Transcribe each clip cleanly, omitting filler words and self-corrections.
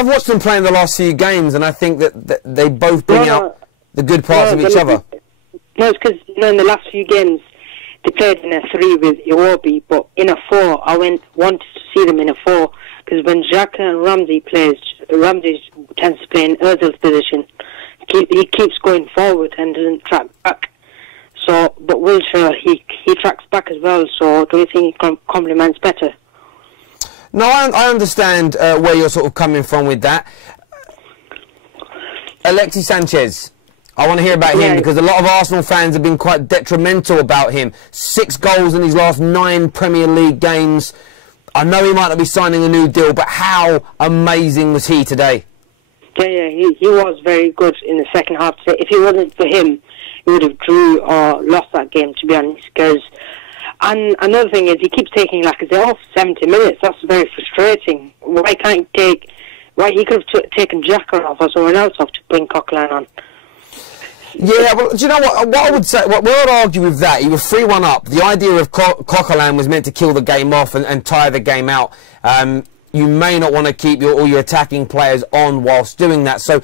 I've watched them play in the last few games, and I think that they both bring out the good parts of each other. No, it's because in the last few games they played in a 3 with Robbie, but in a 4 I wanted to see them in a 4 because when Xhaka and Ramsey plays, Ramsey tends to play in Ozil's position. He keeps going forward and doesn't track back. So, but Wilshere he tracks back as well. So, do you think he complements better? No, I understand where you're sort of coming from with that. Alexis Sanchez, I want to hear about him because a lot of Arsenal fans have been quite detrimental about him. 6 goals in his last 9 Premier League games. I know he might not be signing a new deal, but how amazing was he today? Yeah, he was very good in the second half. So if it wasn't for him, he would have drew or lost that game, to be honest. And another thing is he keeps taking Lacazette off 70 minutes. That's very frustrating. Why can't he take... Why he could have taken Xhaka off or someone else off to bring Coquelin on. Yeah, well, do you know what I would say? What I'd argue with that, he was 3-1 up. The idea of Coquelin was meant to kill the game off and tire the game out. You may not want to keep all your attacking players on whilst doing that. So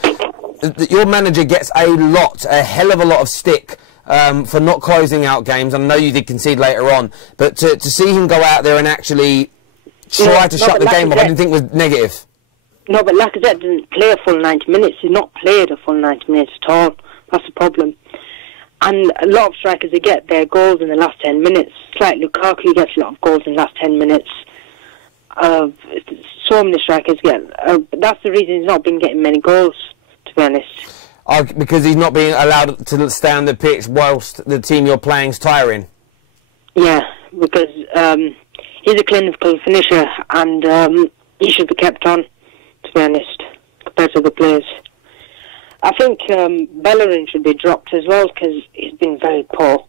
your manager gets a hell of a lot of stick for not closing out games. I know you did concede later on, but to see him go out there and actually try to shut the game off, I didn't think was negative. No, but Lacazette didn't play a full 90 minutes. He's not played a full 90 minutes at all. That's the problem. And a lot of strikers, they get their goals in the last 10 minutes. It's like Lukaku gets a lot of goals in the last 10 minutes. So many strikers get... that's the reason he's not been getting many goals, to be honest. Because he's not being allowed to stay on the pitch whilst the team you're playing is tiring? Yeah, because he's a clinical finisher and he should be kept on, to be honest, compared to the players. I think Bellerin should be dropped as well because he's been very poor.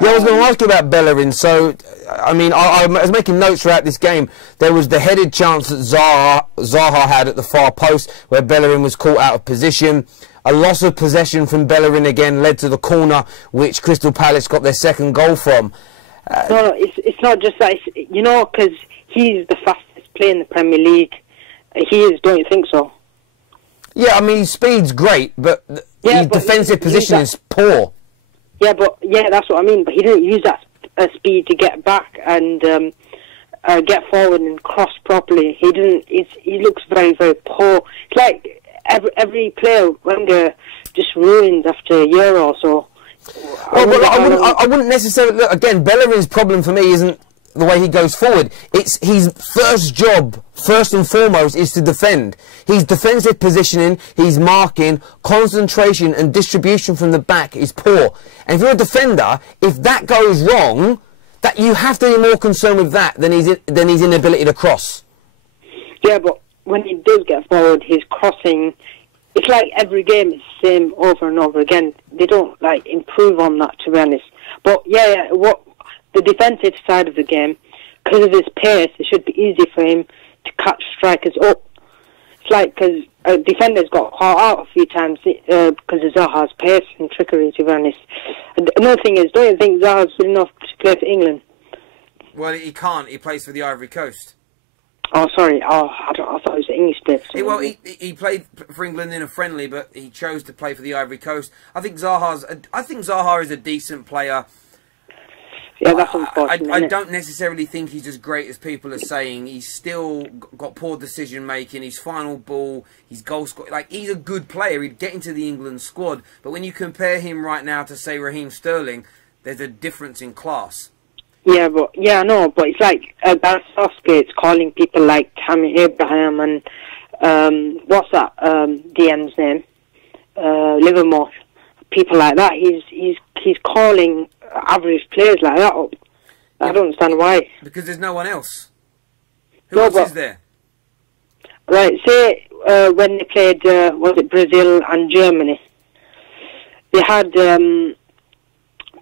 Yeah, I was going to ask you about Bellerin. So, I mean, I was making notes throughout this game. There was the headed chance that Zaha had at the far post where Bellerin was caught out of position. A loss of possession from Bellerin again led to the corner, which Crystal Palace got their second goal from. No, it's not just that. It's, you know, because he's the fastest player in the Premier League. He is, don't you think so? Yeah, I mean, his speed's great, but his defensive position is poor. Yeah, that's what I mean. But he didn't use that speed to get back and get forward and cross properly. He didn't. He looks very, very poor. It's like every player Wenger just ruins after a year or so. I wouldn't necessarily look again. Bellerin's problem for me isn't the way he goes forward. It's his first job, first and foremost, is to defend. His defensive positioning, his marking, concentration and distribution from the back is poor. And if you're a defender, if that goes wrong, that you have to be more concerned with that than his inability to cross. Yeah, but when he does get forward, his crossing, it's like every game is the same over and over again. They don't like improve on that, to be honest. But what the defensive side of the game, because of his pace, it should be easy for him to catch strikers up. It's like because defenders got caught out a few times because of Zaha's pace and trickery, to be honest. And another thing is, don't you think Zaha's good enough to play for England? Well, he can't. He plays for the Ivory Coast. Oh, sorry. Oh, I thought it was the English player. Well, he played for England in a friendly, but he chose to play for the Ivory Coast. I think Zaha is a decent player. Yeah, that's unfortunate. I don't necessarily think he's as great as people are saying. He's still got poor decision making. His final ball, his goal score, like he's a good player. He'd get into the England squad, but when you compare him right now to say Raheem Sterling, there's a difference in class. Yeah, but I know, but it's like Gareth Southgate's calling people like Tammy Abraham and what's that DM's name, Livermore, people like that. He's calling average players like that up. I don't understand why. Because there's no one else. Who else is there? Right, say when they played, was it Brazil and Germany? They had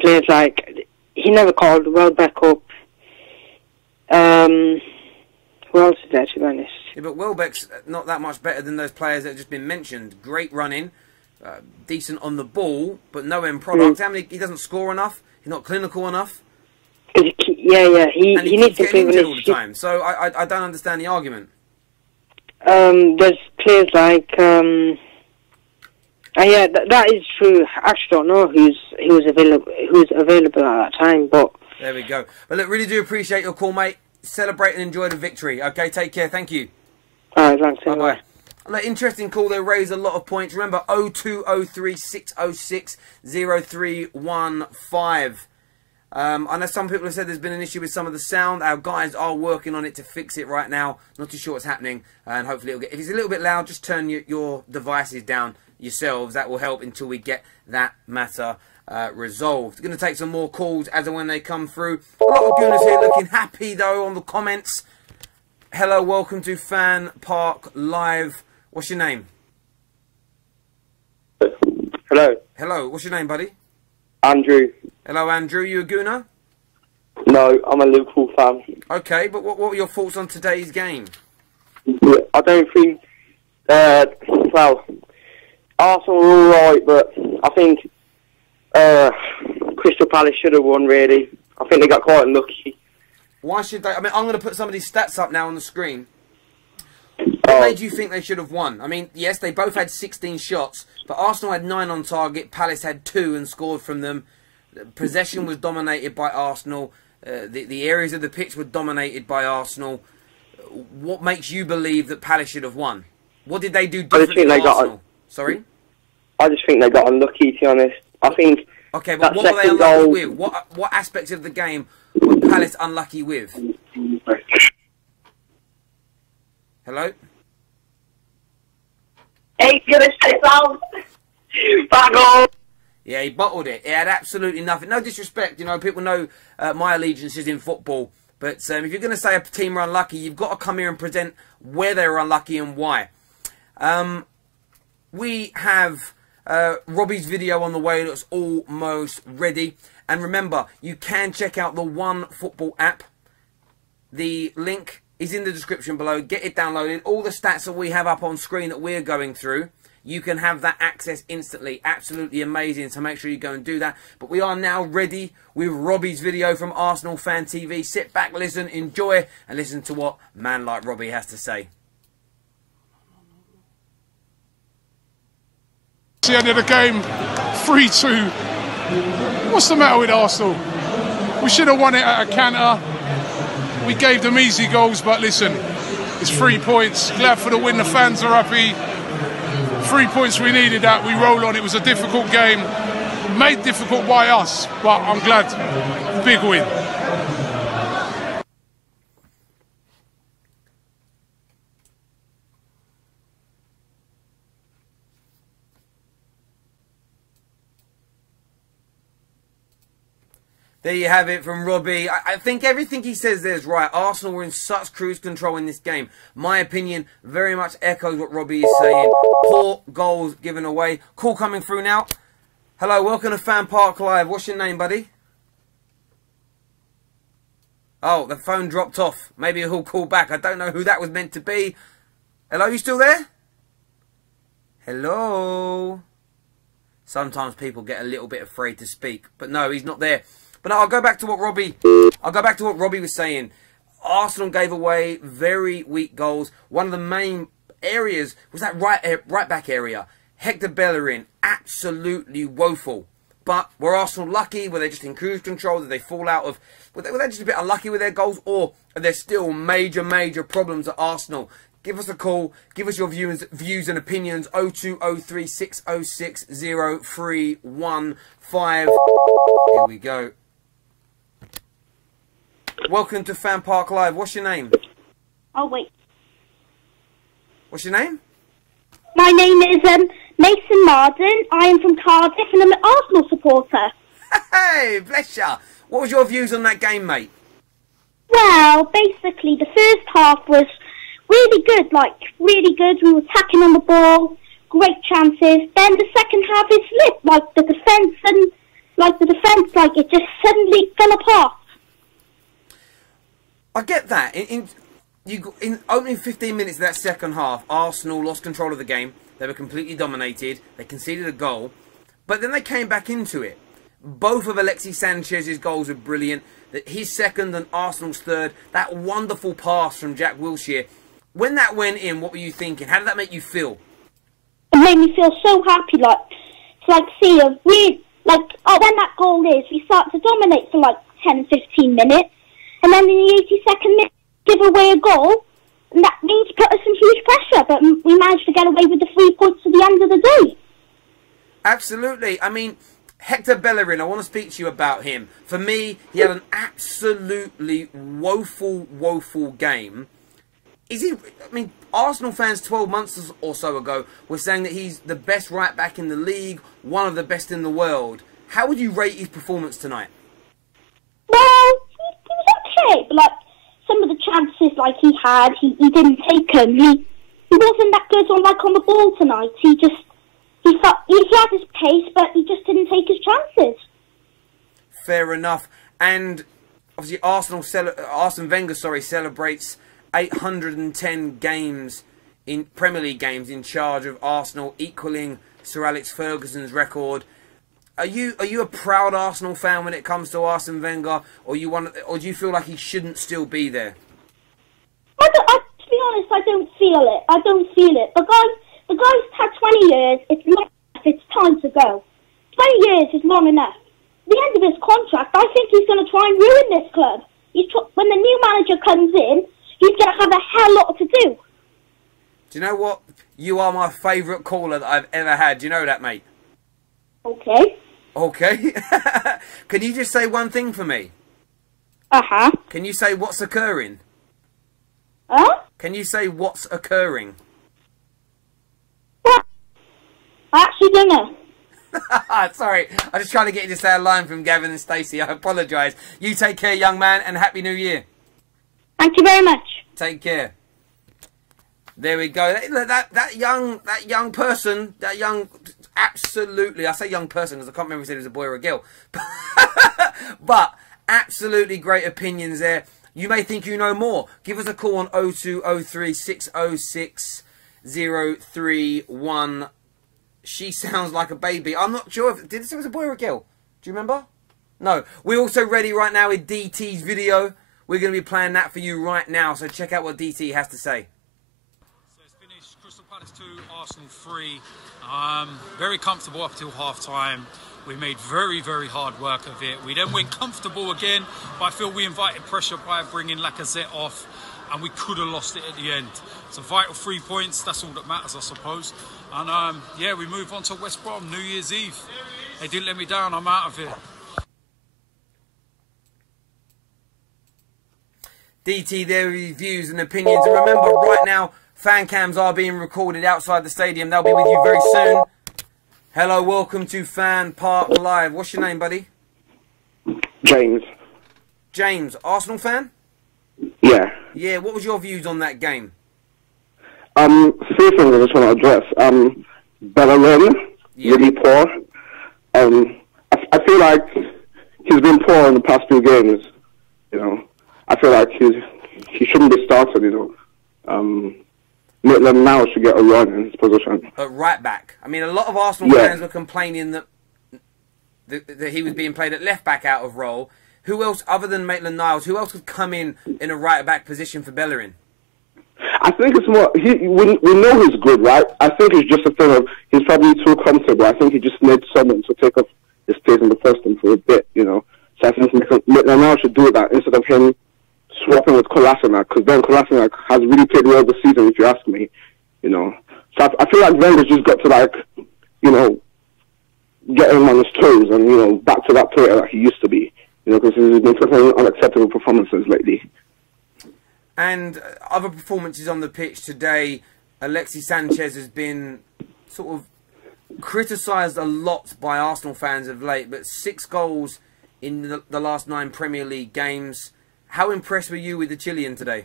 players like, he never called Welbeck up. Who else is there, to be honest? Yeah, but Welbeck's not that much better than those players that have just been mentioned. Great running, decent on the ball, but no end product. He doesn't score enough. He's not clinical enough. He needs to play all the time. So I don't understand the argument. So I don't understand the argument. He needs to play with his... So I don't understand the argument. And he keeps getting injured all the time. So I don't understand the argument. And he keeps getting injured all the time. So I don't understand the argument. So I don't understand the argument. There's players like, yeah, that is true. I actually don't know who's available at that time, but there we go. But look, really do appreciate your call, mate. Celebrate and enjoy the victory. Okay, take care. Thank you. All right, thanks. Bye-bye. Look, interesting call. They raised a lot of points. Remember, 0203 606 0315. I know some people have said there's been an issue with some of the sound. Our guys are working on it to fix it right now. Not too sure what's happening, and hopefully it'll get. If it's a little bit loud, just turn your devices down yourselves. That will help until we get that matter resolved. Going to take some more calls as and when they come through. A lot of gooners here looking happy though on the comments. Hello, welcome to FanPark Live. What's your name? Hello. Hello, what's your name, buddy? Andrew. Hello, Andrew. You a gooner? No, I'm a Liverpool fan. Okay, but what were your thoughts on today's game? I don't think, well, Arsenal were alright, but I think Crystal Palace should have won, really. I think they got quite unlucky. Why should they? I mean, I'm going to put some of these stats up now on the screen. What made you think they should have won? I mean, yes, they both had 16 shots, but Arsenal had 9 on target. Palace had 2 and scored from them. Possession was dominated by Arsenal. The areas of the pitch were dominated by Arsenal. What makes you believe that Palace should have won? What did they do differently to Arsenal? Sorry? I just think they got unlucky, to be honest. I think... Okay, but what were they unlucky with? What aspects of the game were Palace unlucky with? Hello? Hey, gonna step out. Back on. Yeah, he bottled it. It had absolutely nothing. No disrespect, you know, people know my allegiances in football. But if you're going to say a team are unlucky, you've got to come here and present where they were unlucky and why. We have Robbie's video on the way that's almost ready. And remember, you can check out the One Football app. The link is in the description below. Get it downloaded. All the stats that we have up on screen that we're going through, you can have that access instantly. Absolutely amazing. So make sure you go and do that. But we are now ready with Robbie's video from Arsenal Fan TV. Sit back, listen, enjoy, and listen to what a man like Robbie has to say. The end of the game, 3-2. What's the matter with Arsenal? We should have won it at a canter. We gave them easy goals, but listen, it's 3 points. Glad for the win, the fans are happy. 3 points, we needed that. We roll on. It was a difficult game, made difficult by us, but I'm glad. Big win. There you have it from Robbie. I think everything he says there is right. Arsenal were in such cruise control in this game. My opinion very much echoes what Robbie is saying. Poor goals given away. Call coming through now. Hello, welcome to FanPark Live. What's your name, buddy? Oh, the phone dropped off. Maybe he'll call back. I don't know who that was meant to be. Hello, you still there? Hello? Sometimes people get a little bit afraid to speak. But no, he's not there. But no, I'll go back to what Robbie was saying. Arsenal gave away very weak goals. One of the main areas was that right back area. Hector Bellerin, absolutely woeful. But were Arsenal lucky? Were they just in cruise control? Did they fall out of... Were they just a bit unlucky with their goals? Or are there still major problems at Arsenal? Give us a call. Give us your views and opinions. 0203 606 0315. Here we go. Welcome to FanPark Live. What's your name? Oh, wait. What's your name? My name is Mason Marden. I am from Cardiff and I'm an Arsenal supporter. Hey, bless ya. What was your views on that game, mate? Well, basically, the first half was really good, really good. We were attacking on the ball, great chances. Then the second half is slipped, the defence, it just suddenly fell apart. I get that. In opening 15 minutes of that second half, Arsenal lost control of the game. They were completely dominated. They conceded a goal. But then they came back into it. Both of Alexis Sanchez's goals were brilliant. His second and Arsenal's third. That wonderful pass from Jack Wilshere when that went in, what were you thinking? How did that make you feel? It made me feel so happy, like, to, like, see a real, like, oh, when that goal is, we start to dominate for, like, 10, 15 minutes, and then in the 82nd minute, give away a goal, and that means put us in huge pressure, but we managed to get away with the 3 points to the end of the day. Absolutely. I mean, Hector Bellerin, I want to speak to you about him. For me, he had an absolutely woeful game. Is he? I mean, Arsenal fans 12 months or so ago were saying that he's the best right back in the league, one of the best in the world. How would you rate his performance tonight? Well, he was okay, but, like, some of the chances, like, he had, he didn't take them. He wasn't that good on the ball tonight. He had his pace, but he just didn't take his chances. Fair enough. And obviously, Arsene Wenger, celebrates 810 games in Premier League games in charge of Arsenal, equaling Sir Alex Ferguson's record. Are you a proud Arsenal fan when it comes to Arsene Wenger, or do you feel like he shouldn't still be there? To be honest, I don't feel it. The guy's had 20 years. It's long enough. It's time to go. 20 years is long enough. At the end of his contract, I think he's going to try and ruin this club. When the new manager comes in, he's going to have a hell lot to do. Do you know what? You are my favourite caller that I've ever had. Do you know that, mate? Okay. Okay. Can you just say one thing for me? Uh-huh. Can you say what's occurring? Huh? Can you say what's occurring? What? I actually don't know. Sorry, I'm just trying to get you to say a line from Gavin and Stacey. I apologise. You take care, young man, and Happy New Year. Thank you very much. Take care. There we go. That young person, absolutely. I say young person because I can't remember if he said he was a boy or a girl. But absolutely great opinions there. You may think you know more. Give us a call on 0203 606 031. She sounds like a baby. I'm not sure if... Did it say it was a boy or a girl? Do you remember? No. We're also ready right now with DT's video. We're going to be playing that for you right now. So check out what DT has to say. So it's finished. Crystal Palace 2, Arsenal 3. Very comfortable up till half-time. We made very hard work of it. We then went comfortable again, but I feel we invited pressure by bringing Lacazette off, and we could have lost it at the end. It's a vital 3 points. That's all that matters, I suppose. And yeah, we move on to West Brom, New Year's Eve. They didn't let me down. I'm out of here. DT, their views and opinions. And remember, right now, fan cams are being recorded outside the stadium. They'll be with you very soon. Hello, welcome to FanPark Live. What's your name, buddy? James. James, Arsenal fan? Yeah. Yeah, what was your views on that game? Three things I just want to address. Bellerin, really poor. I feel like he's been poor in the past few games. You know, I feel like he shouldn't be started. You know, Maitland now should get a run in his position. At right back. I mean, a lot of Arsenal fans were complaining that he was being played at left back out of role. Who else, other than Maitland-Niles, who else could come in a right back position for Bellerin? I think it's more, we know he's good, right? I think it's just a thing of, he's probably too comfortable. I think he just needs someone to take up his place in the first team for a bit, you know. So I think Maitland-Niles should do that instead of him swapping with Kolasinac, because then Kolasinac has really played well this season, if you ask me, you know. So I feel like Wenger's just got to, like, you know, get him on his toes and, you know, back to that player that he used to be. You know, because he's been putting unacceptable performances lately. And other performances on the pitch today, Alexis Sanchez has been sort of criticised a lot by Arsenal fans of late, but 6 goals in the last 9 Premier League games. How impressed were you with the Chilean today?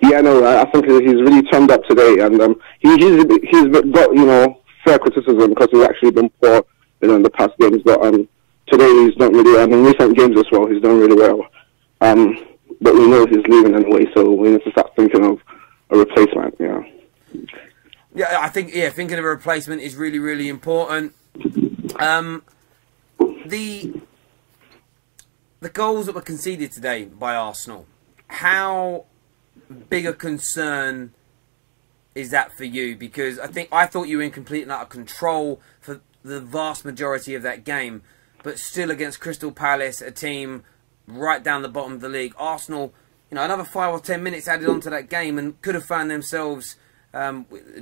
Yeah, no, I think he's really turned up today, and he's got, you know, fair criticism because he's actually been poor, you know, in the past games, but today he's done really well. In recent games as well, he's done really well. But we know he's leaving anyway, so we need to start thinking of a replacement, yeah. Yeah, I think, thinking of a replacement is really important. The goals that were conceded today by Arsenal, how bigger concern is that for you? Because I thought you were in complete and utter control for the vast majority of that game, but still against Crystal Palace, a team right down the bottom of the league, Arsenal, you know, another 5 or 10 minutes added on to that game and could have found themselves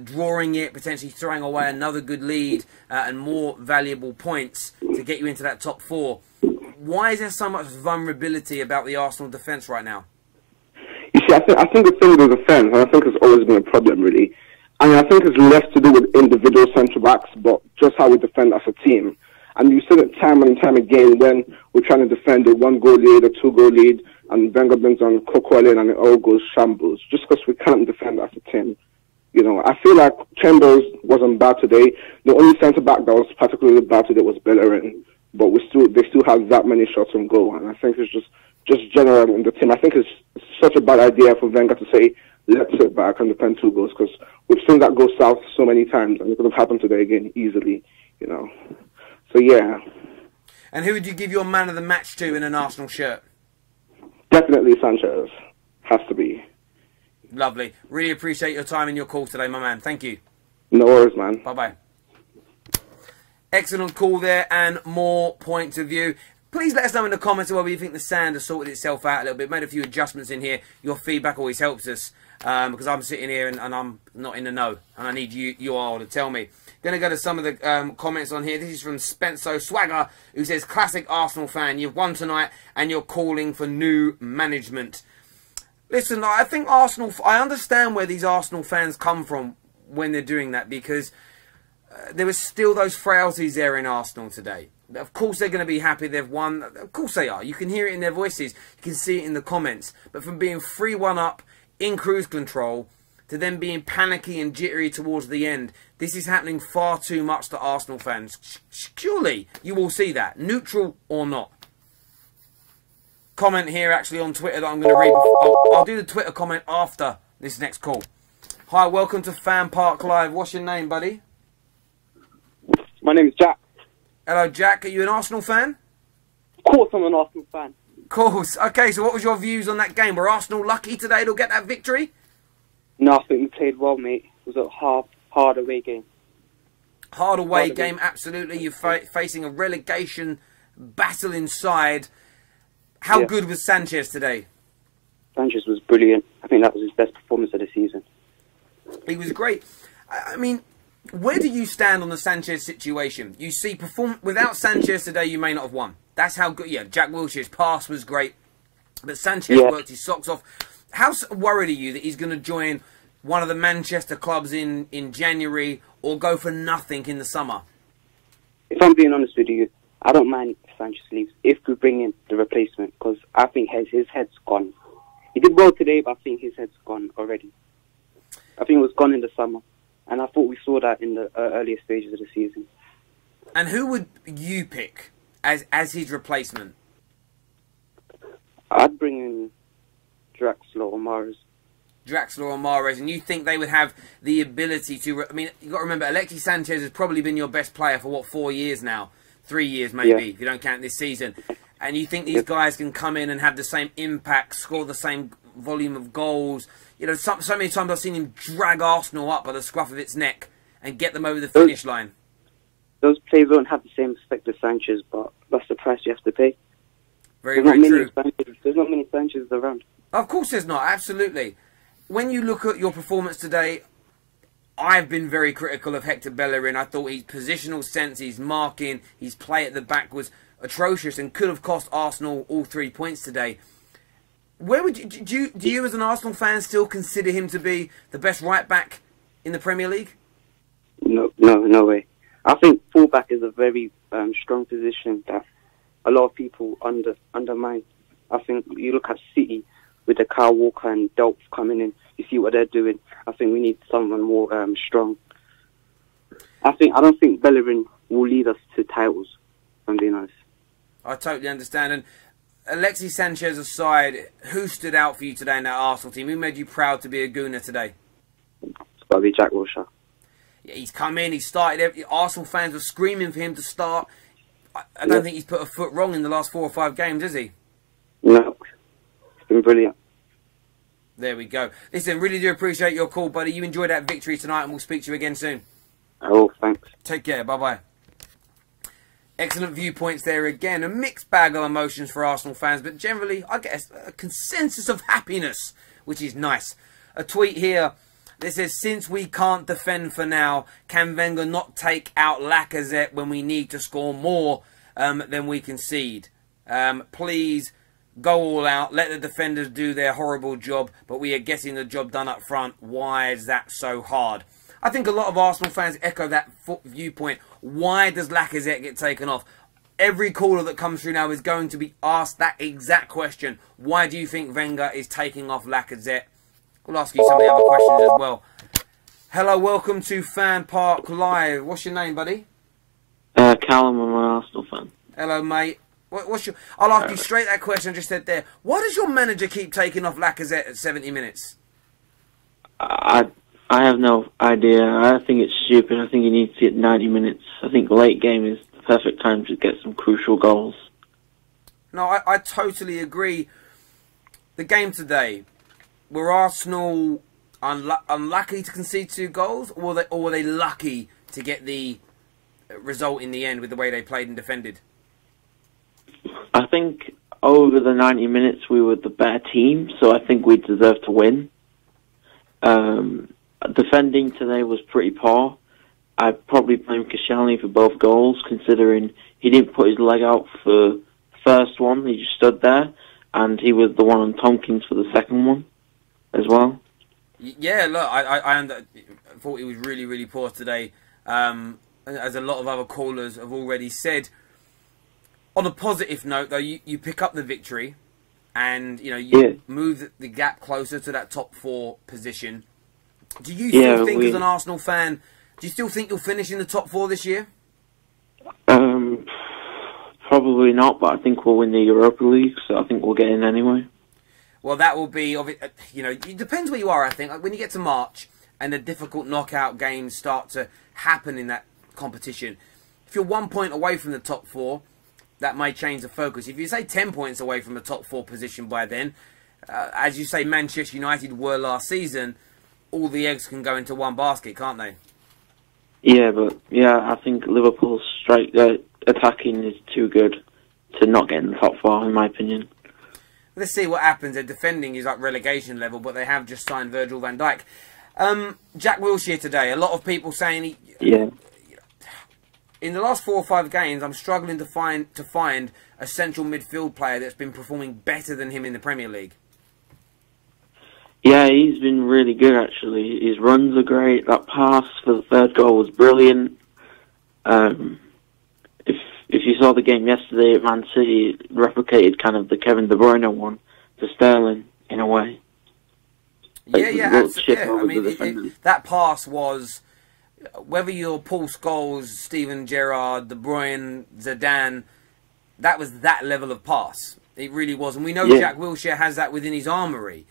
drawing it, potentially throwing away another good lead and more valuable points to get you into that top 4. Why is there so much vulnerability about the Arsenal defence right now? You see, I think the thing with the defence, and I think it's always been a problem, really. I mean, I think it's less to do with individual centre-backs, but just how we defend as a team. And you see it time and time again when we're trying to defend a 1-goal lead, a 2-goal lead, and Wenger brings on Coquelin and it all goes shambles, just because we can't defend as a team. You know, I feel like Chambers wasn't bad today. The only centre-back that was particularly bad today was Bellerin. But they still have that many shots on goal. And I think it's just general in the team. I think it's such a bad idea for Wenger to say, let's sit back and defend 2 goals, because we've seen that go south so many times, and it could have happened today again easily, you know. So, yeah. And who would you give your man of the match to in an Arsenal shirt? Definitely Sanchez. Has to be. Lovely. Really appreciate your time and your call today, my man. Thank you. No worries, man. Bye-bye. Excellent call there, and more points of view. Please let us know in the comments whether you think the sand has sorted itself out a little bit. Made a few adjustments in here. Your feedback always helps us, because I'm sitting here and I'm not in the know, and I need you all to tell me. Going to go to some of the comments on here. This is from Spencer Swagger, who says, classic Arsenal fan, you've won tonight and you're calling for new management. Listen, I think Arsenal, I understand where these Arsenal fans come from when they're doing that, because there was still those frailties there in Arsenal today. Of course they're going to be happy they've won. Of course they are. You can hear it in their voices. You can see it in the comments. But from being 3-1 up in cruise control to then being panicky and jittery towards the end, this is happening far too much to Arsenal fans. Surely you will see that, neutral or not. Comment here actually on Twitter that I'm going to read. I'll do the Twitter comment after this next call. Hi, welcome to FanPark Live. What's your name, buddy? My name is Jack. Hello, Jack. Are you an Arsenal fan? Of course I'm an Arsenal fan. Of course. Okay, so what was your views on that game? Were Arsenal lucky today to get that victory? No, I think we played well, mate. It was a hard away game. Hard away game, absolutely. You're facing a relegation battle inside. How good was Sanchez today? Sanchez was brilliant. I think that was his best performance of the season. He was great. I mean, where do you stand on the Sanchez situation? You see, without Sanchez today, you may not have won. That's how good. Yeah, Jack Wilshere's pass was great, but Sanchez worked his socks off. How worried are you that he's going to join one of the Manchester clubs in January or go for nothing in the summer? If I'm being honest with you, I don't mind if Sanchez leaves if we bring in the replacement, because I think his head's gone. He did well today, but I think his head's gone already. I think it was gone in the summer. And I thought we saw that in the earlier stages of the season. And who would you pick as his replacement? I'd bring in Draxler or Mahrez. Draxler or Mahrez, and you think they would have the ability to... I mean, you've got to remember, Alexis Sanchez has probably been your best player for, what, 4 years now? 3 years, maybe, if you don't count this season. And you think these guys can come in and have the same impact, score the same volume of goals... You know, so many times I've seen him drag Arsenal up by the scruff of its neck and get them over the finish line. Those players don't have the same respect as Sanchez, but that's the price you have to pay. Very true. There's not many Sanchez's around. Of course there's not, absolutely. When you look at your performance today, I've been very critical of Hector Bellerin. I thought his positional sense, his marking, his play at the back was atrocious and could have cost Arsenal all 3 points today. Where would do you as an Arsenal fan still consider him to be the best right back in the Premier League? No way. I think fullback is a very strong position that a lot of people undermine. I think you look at City with the Kyle Walker and Delp coming in. You see what they're doing. I think we need someone more strong. I don't think Bellerin will lead us to titles, if I'm being honest. I totally understand. And Alexis Sanchez aside, who stood out for you today in that Arsenal team? Who made you proud to be a Gooner today? It's got to be Jack Wilshere. Yeah, he's come in, he started. Arsenal fans were screaming for him to start. I don't think he's put a foot wrong in the last 4 or 5 games, has he? No. It's been brilliant. There we go. Listen, really do appreciate your call, buddy. You enjoyed that victory tonight, and we'll speak to you again soon. Oh, thanks. Take care. Bye-bye. Excellent viewpoints there again. A mixed bag of emotions for Arsenal fans, but generally, I guess, a consensus of happiness, which is nice. A tweet here that says, since we can't defend for now, can Wenger not take out Lacazette when we need to score more than we concede? Please go all out. Let the defenders do their horrible job, but we are getting the job done up front. Why is that so hard? I think a lot of Arsenal fans echo that viewpoint. Why does Lacazette get taken off? Every caller that comes through now is going to be asked that exact question. Why do you think Wenger is taking off Lacazette? We'll ask you some of the other questions as well. Hello, welcome to FanPark Live. What's your name, buddy? Callum, I'm an Arsenal fan. Hello, mate. What's your? I'll ask you straight that question I just said there. Why does your manager keep taking off Lacazette at 70 minutes? I have no idea. I think it's stupid. I think he needs to get 90 minutes. I think late game is the perfect time to get some crucial goals. No, I totally agree. The game today, were Arsenal unlucky to concede 2 goals, or were they lucky to get the result in the end with the way they played and defended? I think over the 90 minutes we were the better team, so I think we deserved to win. Defending today was pretty poor. I'd probably blame Koscielny for both goals, considering he didn't put his leg out for the first one. He just stood there, and he was the one on Tompkins for the second one as well. Yeah, look, I thought he was really, really poor today, as a lot of other callers have already said. On a positive note, though, you pick up the victory, and you move the gap closer to that top 4 position. Do you still think, as an Arsenal fan, do you still think you'll finish in the top 4 this year? Probably not, but I think we'll win the Europa League, so I think we'll get in anyway. Well, that will be, it depends where you are, I think. Like when you get to March and the difficult knockout games start to happen in that competition, if you're 1 point away from the top 4, that may change the focus. If you say 10 points away from the top 4 position by then, as you say Manchester United were last season, all the eggs can go into one basket, can't they? Yeah, but I think Liverpool's attacking is too good to not get in the top 4, in my opinion. Let's see what happens. Their defending is like relegation level, but they have just signed Virgil van Dijk. Jack Wilshere today. A lot of people saying in the last 4 or 5 games, I'm struggling to find a central midfield player that's been performing better than him in the Premier League. Yeah, he's been really good, actually. His runs are great. That pass for the 3rd goal was brilliant. If you saw the game yesterday at Man City, it replicated kind of the Kevin De Bruyne one to Sterling, in a way. I mean, that pass was, whether you're Paul Scholes, Steven Gerrard, De Bruyne, Zidane, that was that level of pass. It really was. And we know Jack Wilshere has that within his armoury.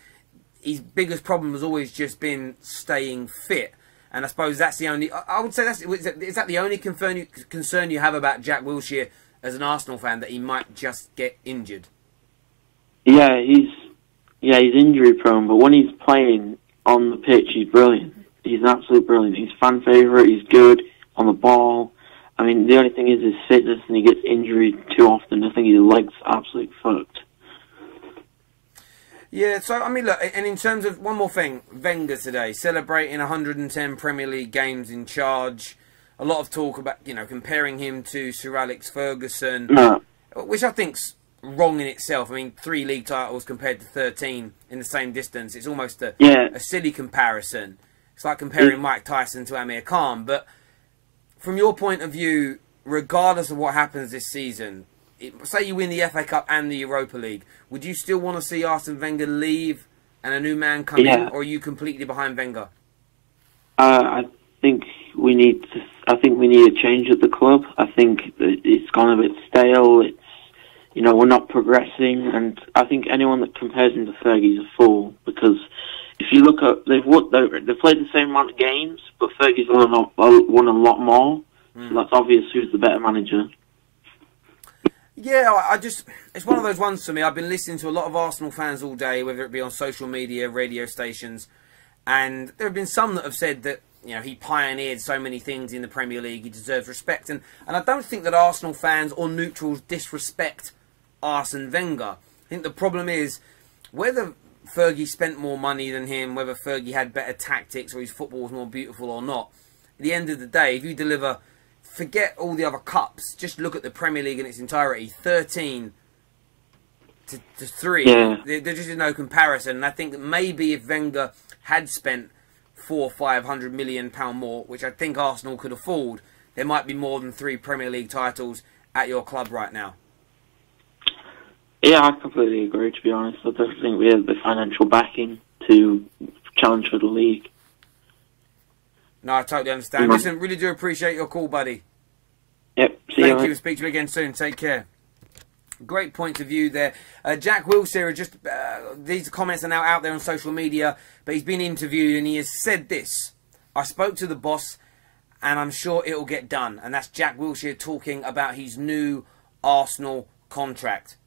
His biggest problem has always just been staying fit. And I suppose that's the only... I would say is that the only concern you have about Jack Wilshere as an Arsenal fan, that he might just get injured? Yeah, he's injury prone, but when he's playing on the pitch, he's brilliant. He's absolutely brilliant. He's fan favourite. He's good on the ball. I mean, the only thing is his fitness, and he gets injured too often. I think his legs are absolutely fucked. Yeah, so, I mean, look, and in terms of, one more thing, Wenger today, celebrating 110 Premier League games in charge. A lot of talk about, comparing him to Sir Alex Ferguson, which I think's wrong in itself. I mean, 3 league titles compared to 13 in the same distance. It's almost a silly comparison. It's like comparing Mike Tyson to Amir Khan. But from your point of view, regardless of what happens this season, say you win the FA Cup and the Europa League, would you still want to see Arsene Wenger leave and a new man come in, or are you completely behind Wenger? I think we need a change at the club. I think it's gone a bit stale. It's we're not progressing, and I think anyone that compares him to Fergie is a fool, because if you look at they've played the same amount of games, but Fergie's won a lot more. So that's obvious who's the better manager. Yeah, it's one of those ones for me. I've been listening to a lot of Arsenal fans all day, whether it be on social media, radio stations, and there have been some that have said that, you know, he pioneered so many things in the Premier League, he deserves respect. And I don't think that Arsenal fans or neutrals disrespect Arsene Wenger. I think the problem is whether Fergie spent more money than him, whether Fergie had better tactics or his football was more beautiful or not. At the end of the day, if you deliver, forget all the other cups, just look at the Premier League in its entirety, 13 to 3. Yeah. There just is no comparison. And I think that maybe if Wenger had spent £400 or £500 million more, which I think Arsenal could afford, there might be more than 3 Premier League titles at your club right now. Yeah, I completely agree, to be honest. I don't think we have the financial backing to challenge for the league. No, I totally understand. Listen, really do appreciate your call, buddy. Yep, Thank you. Speak to you again soon. Take care. Great point of view there. Jack Wilshere, these comments are now out there on social media, but he's been interviewed and he has said this: I spoke to the boss and I'm sure it'll get done. And that's Jack Wilshere talking about his new Arsenal contract.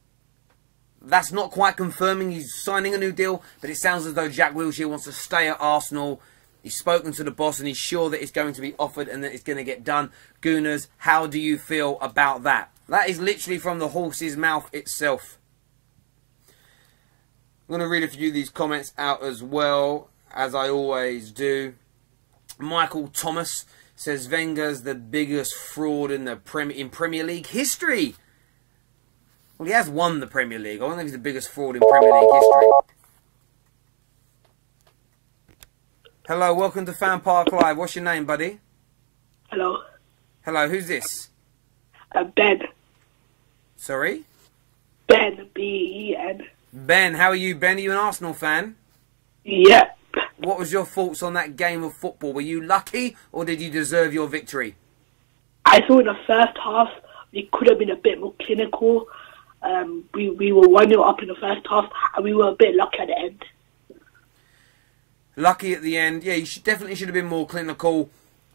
That's not quite confirming he's signing a new deal, but it sounds as though Jack Wilshere wants to stay at Arsenal. He's spoken to the boss and he's sure that it's going to be offered and that it's going to get done. Gooners, how do you feel about that? That is literally from the horse's mouth itself. I'm going to read a few of these comments out as well, as I always do. Michael Thomas says Wenger's the biggest fraud in Premier League history. Well, he has won the Premier League. I don't think he's the biggest fraud in Premier League history. Hello, welcome to FanPark Live. What's your name, buddy? Hello. Hello, who's this? Ben. Sorry? Ben, B-E-N. Ben, how are you, Ben? Are you an Arsenal fan? Yeah. What was your thoughts on that game of football? Were you lucky or did you deserve your victory? I thought in the first half we could have been a bit more clinical. We were 1-0 up in the first half and we were a bit lucky at the end. Lucky at the end. Yeah, you definitely should have been more clinical.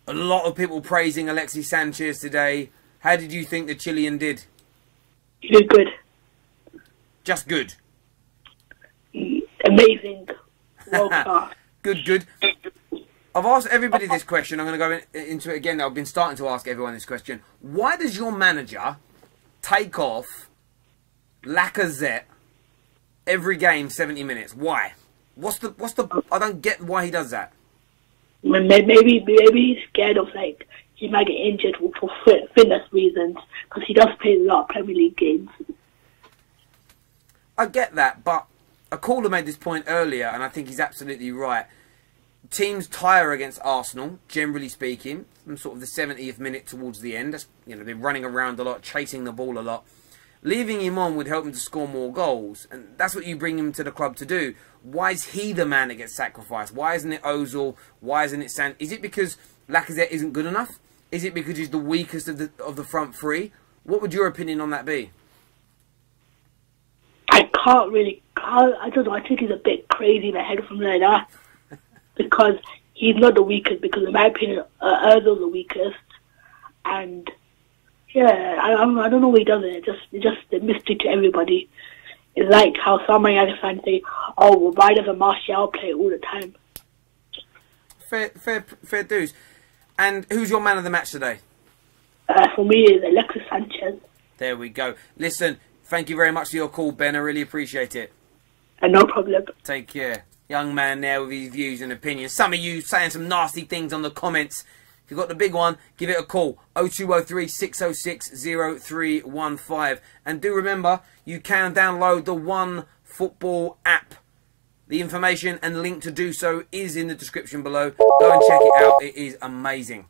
A lot of people praising Alexis Sanchez today. How did you think the Chilean did? He did good. Just good? Amazing. World class. Good. I've asked everybody this question. I'm going to go into it again. I've been starting to ask everyone this question. Why does your manager take off Lacazette every game 70 minutes? Why? What's the? I don't get why he does that. Maybe he's scared of, like, he might get injured for fitness reasons, because he does play a lot of Premier League games. I get that, but a caller made this point earlier, and I think he's absolutely right. Teams tire against Arsenal, generally speaking, from sort of the 70th minute towards the end. That's, you know, they're running around a lot, chasing the ball a lot. Leaving him on would help him to score more goals, and that's what you bring him to the club to do. Why is he the man that gets sacrificed? Why isn't it Ozil? Why isn't it San? Is it because Lacazette isn't good enough? Is it because he's the weakest of the front three? What would your opinion on that be? I don't know, I think he's a bit crazy in the head from like that. Because he's not the weakest, because in my opinion, Ozil's the weakest. And yeah, I don't know why he does it. It's just a mystery to everybody. It's like how some United fans say, "Oh, well, why doesn't Martial play all the time?" Fair dues. And who's your man of the match today? For me, it's Alexis Sanchez. There we go. Listen, thank you very much for your call, Ben. I really appreciate it. No problem. Take care. Young man there with his views and opinions. Some of you saying some nasty things on the comments. If you've got the big one, give it a call. 0203 606 0315. And do remember, you can download the One Football app. The information and link to do so is in the description below. Go and check it out. It is amazing.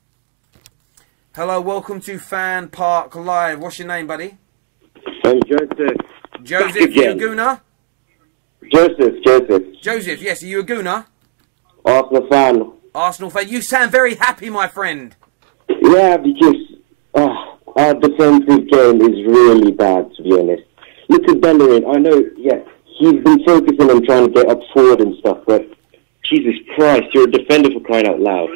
Hello, welcome to FanPark Live. What's your name, buddy? I'm Joseph. Joseph, you a gooner? Joseph, yes, are you a gooner? Arsenal fan. Arsenal fan. You sound very happy, my friend. Yeah, because our defensive game is really bad, to be honest. Look at Bellerin. I know, yeah, he's been focusing on trying to get up forward and stuff, but Jesus Christ, you're a defender for crying out loud.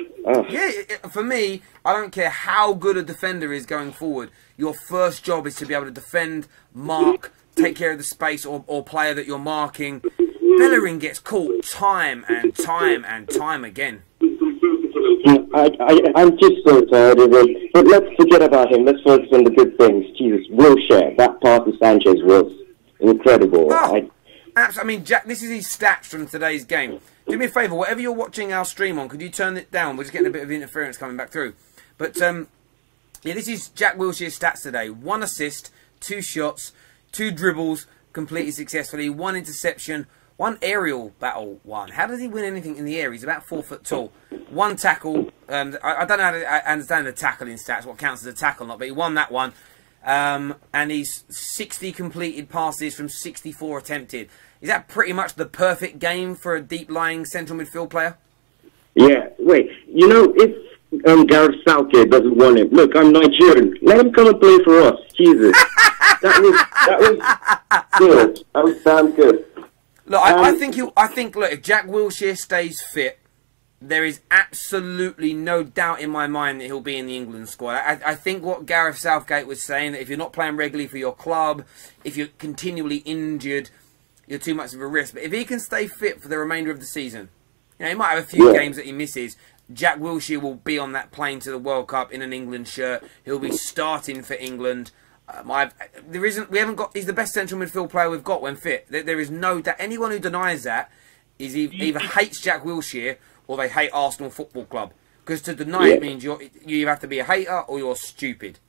Yeah, for me, I don't care how good a defender is going forward. your first job is to be able to defend, mark, take care of the space or player that you're marking. Bellerin gets caught time and time and time again. I'm just so tired of it. But let's forget about him. Let's focus on the good things. Jesus, Wilshere, that pass to Sanchez was incredible. Oh, I mean, Jack, this is his stats from today's game. Do me a favour, whatever you're watching our stream on, could you turn it down? We're just getting a bit of interference coming back through. But, yeah, this is Jack Wilshere's stats today. 1 assist, 2 shots, 2 dribbles completed successfully, 1 interception, 1 aerial battle won. How does he win anything in the air? He's about 4 foot tall. 1 tackle. I don't know how to understand the tackling stats, what counts as a tackle or not, but he won that one. And he's 60 completed passes from 64 attempted. Is that pretty much the perfect game for a deep-lying central midfield player? Yeah, wait. You know, if Gareth Southgate doesn't want him, look, I'm Nigerian. Let him come and play for us. Jesus. that was good. That was damn good. Look, I think look, if Jack Wilshere stays fit, there is absolutely no doubt in my mind that he'll be in the England squad. I think what Gareth Southgate was saying, that if you're not playing regularly for your club, if you're continually injured, you're too much of a risk. But if he can stay fit for the remainder of the season, you know, he might have a few games that he misses. Jack Wilshere will be on that plane to the World Cup in an England shirt. He'll be starting for England. He's the best central midfield player we've got when fit. There is no doubt. Anyone who denies that is either hates Jack Wilshere or they hate Arsenal Football Club. Because to deny it means you have to be a hater or you're stupid.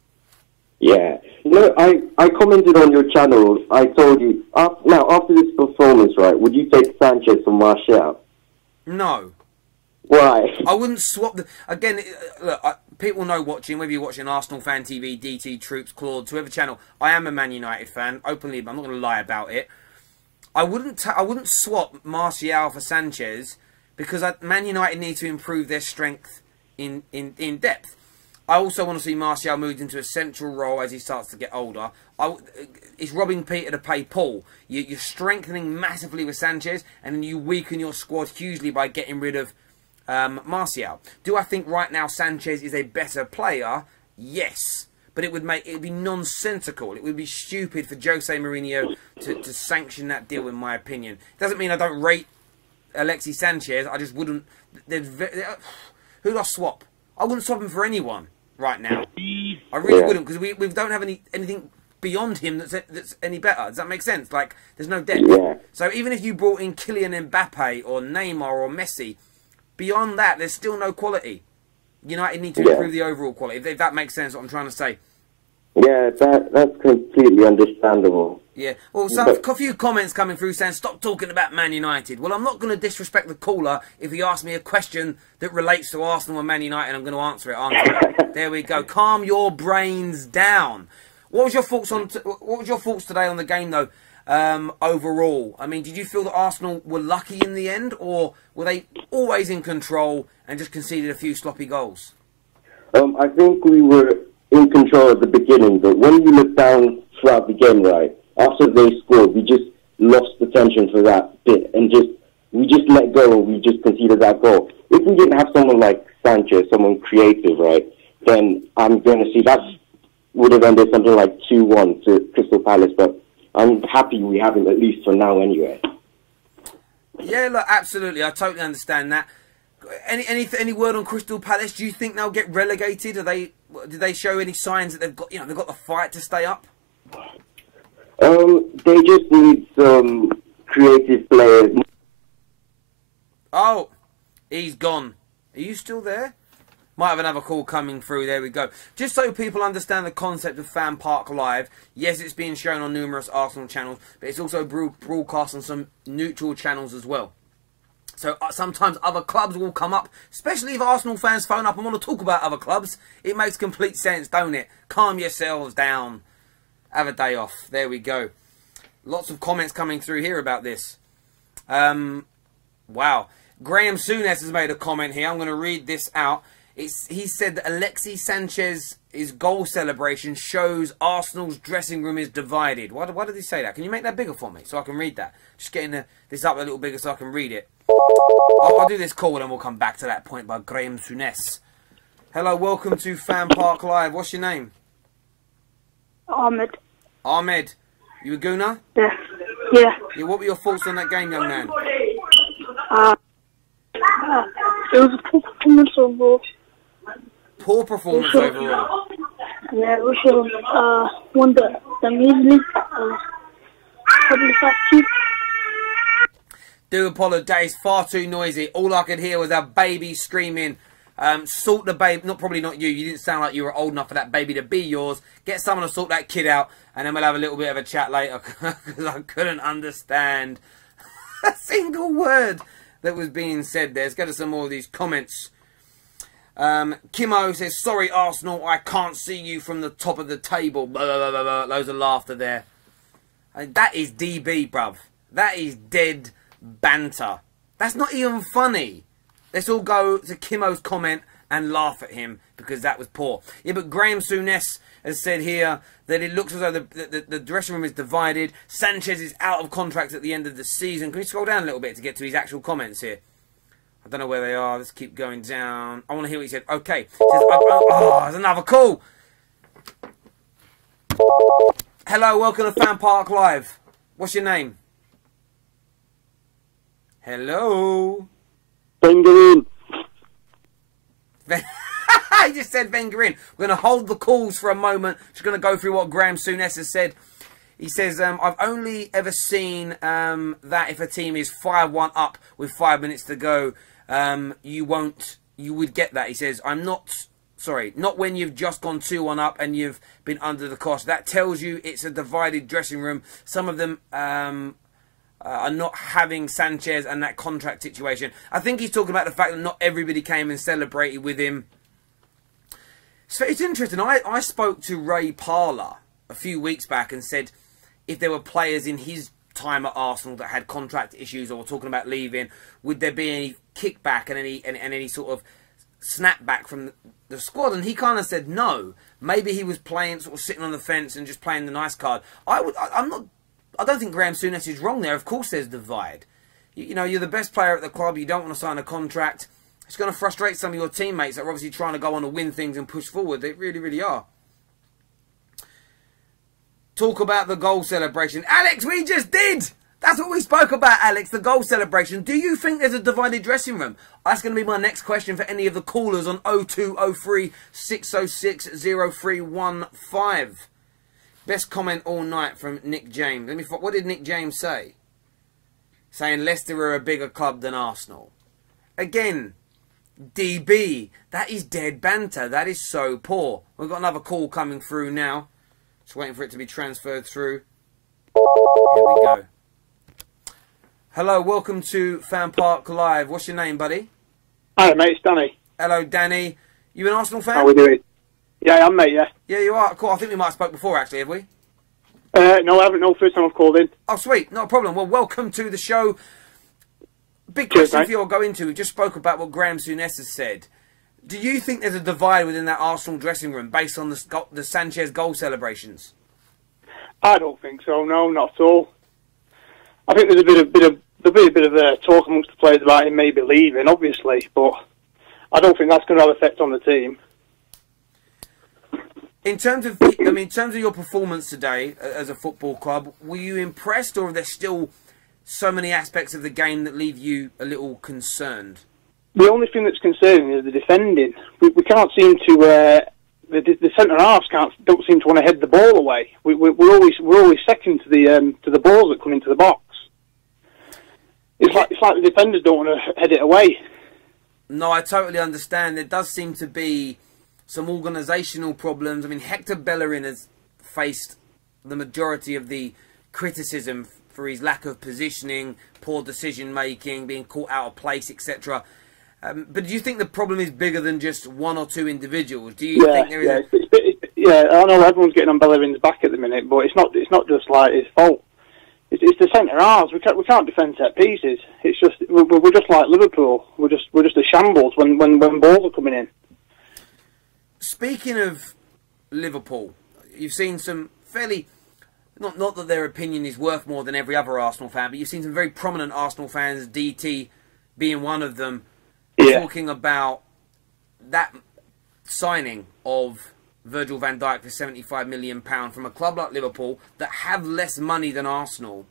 Yeah. No, I commented on your channel. I told you, after this performance, right, would you take Sanchez for Martial? No. Why? I wouldn't swap the... Again, look, people know watching, whether you're watching Arsenal Fan TV, DT, Troops, Claude, whoever channel. I am a Man United fan, openly, but I'm not going to lie about it. I wouldn't swap Martial for Sanchez because Man United need to improve their strength in depth. I also want to see Martial moved into a central role as he starts to get older. It's robbing Peter to pay Paul. You're strengthening massively with Sanchez, and then you weaken your squad hugely by getting rid of Martial. Do I think right now Sanchez is a better player? Yes. But it would be nonsensical. It would be stupid for Jose Mourinho to sanction that deal, in my opinion. It doesn't mean I don't rate Alexis Sanchez. I just wouldn't... Who'd I swap? I wouldn't swap him for anyone right now. I really wouldn't, because we don't have anything beyond him that's any better. Does that make sense? Like, there's no depth. Yeah. So even if you brought in Kylian Mbappe or Neymar or Messi, beyond that, there's still no quality. United need to improve the overall quality, if that makes sense, what I'm trying to say. Yeah, that's completely understandable. Yeah. Well, a few comments coming through saying, stop talking about Man United. Well, I'm not going to disrespect the caller if he asks me a question that relates to Arsenal and Man United. I'm going to answer it, aren't I? There we go. Calm your brains down. What was your thoughts today on the game, though, overall? I mean, did you feel that Arsenal were lucky in the end, or were they always in control and just conceded a few sloppy goals? I think we were in control at the beginning, but when you look down throughout the game, right, after they scored, we just lost the tension for that bit, and we just let go, and we just conceded that goal. If we didn't have someone like Sanchez, someone creative, right, then I'm going to see that would have ended something like 2-1 to Crystal Palace, but I'm happy we haven't, at least for now anyway. Yeah, look, absolutely, I totally understand that. Any word on Crystal Palace? Do you think they'll get relegated? Did they show any signs that they've got the fight to stay up? They just need some creative players. Oh, he's gone. Are you still there? Might have another call coming through. There we go. Just so people understand the concept of FanPark Live, yes, it's being shown on numerous Arsenal channels, but it's also broadcast on some neutral channels as well. So sometimes other clubs will come up, especially if Arsenal fans phone up and want to talk about other clubs. It makes complete sense, don't it? Calm yourselves down. Have a day off. There we go. Lots of comments coming through here about this. Wow. Graham Souness has made a comment here. I'm going to read this out. He said that Alexis Sanchez's goal celebration shows Arsenal's dressing room is divided. Why did he say that? Can you make that bigger for me so I can read that? Just getting this up a little bigger so I can read it. I'll do this call and then we'll come back to that point by Graham Souness. Hello, welcome to FanPark Live. What's your name? Ahmed. Ahmed, you a gooner? Yeah. Yeah. Yeah, what were your thoughts on that game, young man? It was a poor performance overall. Poor performance overall. Yeah, we should have won the main league. Probably fast. Do apologise, far too noisy. All I could hear was a baby screaming. Sort the baby, probably not you. You didn't sound like you were old enough for that baby to be yours. Get someone to sort that kid out, and then we'll have a little bit of a chat later, because I couldn't understand a single word that was being said there. Let's go to some more of these comments. Kimo says, sorry Arsenal, I can't see you from the top of the table. Blah, blah, blah, blah. Loads of laughter there. That is DB, bruv. That is dead banter. That's not even funny. Let's all go to Kimo's comment and laugh at him because that was poor. Yeah, but Graham Souness has said here that it looks as though the dressing room is divided. Sanchez is out of contract at the end of the season. Can we scroll down a little bit to get to his actual comments here? I don't know where they are. Let's keep going down. I want to hear what he said. Okay. Says, oh, there's another call. Hello, welcome to FanPark Live. What's your name? Hello? Vengerin. I just said Vengerin. We're going to hold the calls for a moment. Just going to go through what Graham Souness has said. He says, I've only ever seen that if a team is 5-1 up with 5 minutes to go, you would get that. He says, not when you've just gone 2-1 up and you've been under the cost. That tells you it's a divided dressing room. Some of them are not having Sanchez and that contract situation. I think he's talking about the fact that not everybody came and celebrated with him. So it's interesting. I spoke to Ray Parlour a few weeks back and said if there were players in his time at Arsenal that had contract issues or were talking about leaving, would there be any kickback and any sort of snapback from the squad? And he kind of said no. Maybe he was playing, sort of sitting on the fence and just playing the nice card. I don't think Graham Souness is wrong there. Of course there's divide. You know, you're the best player at the club. You don't want to sign a contract. It's going to frustrate some of your teammates that are obviously trying to go on to win things and push forward. They really, really are. Talk about the goal celebration. Alex, we just did! That's what we spoke about, Alex, the goal celebration. Do you think there's a divided dressing room? That's going to be my next question for any of the callers on 0203 606 0315. Best comment all night from Nick James. What did Nick James say? Saying Leicester are a bigger club than Arsenal. Again, DB, that is dead banter. That is so poor. We've got another call coming through now. Just waiting for it to be transferred through. Here we go. Hello, welcome to FanPark Live. What's your name, buddy? Hi, mate, it's Danny. Hello, Danny. You an Arsenal fan? How we doing? Yeah, I am, mate, yeah. Yeah, you are. Cool. I think we might have spoke before, actually, have we? No, I haven't. No, first time I've called in. Oh, sweet. Not a problem. Well, welcome to the show. Big question for you I'll go into. We just spoke about what Graham Souness has said. Do you think there's a divide within that Arsenal dressing room based on the Sanchez goal celebrations? I don't think so. No, not at all. I think there's a bit of talk amongst the players about him maybe leaving, obviously, but I don't think that's going to have an effect on the team. In terms of, in terms of your performance today as a football club, were you impressed, or are there still so many aspects of the game that leave you a little concerned? The only thing that's concerning is the defending. We can't seem to. The centre halves don't seem to want to head the ball away. We're always second to the balls that come into the box. It's like the defenders don't want to head it away. No, I totally understand. There does seem to be some organisational problems. I mean, Hector Bellerin has faced the majority of the criticism for his lack of positioning, poor decision making, being caught out of place, etc. But do you think the problem is bigger than just one or two individuals? Do you think there is? Yeah, I know everyone's getting on Bellerin's back at the minute, but it's not just like his fault. It's the centre halves. We can't defend set pieces. It's just we're just like Liverpool. We're just a shambles when balls are coming in. Speaking of Liverpool, you've seen some fairly, not that their opinion is worth more than every other Arsenal fan, but you've seen some very prominent Arsenal fans, DT being one of them, talking about that signing of Virgil van Dijk for £75 million from a club like Liverpool that have less money than Arsenal.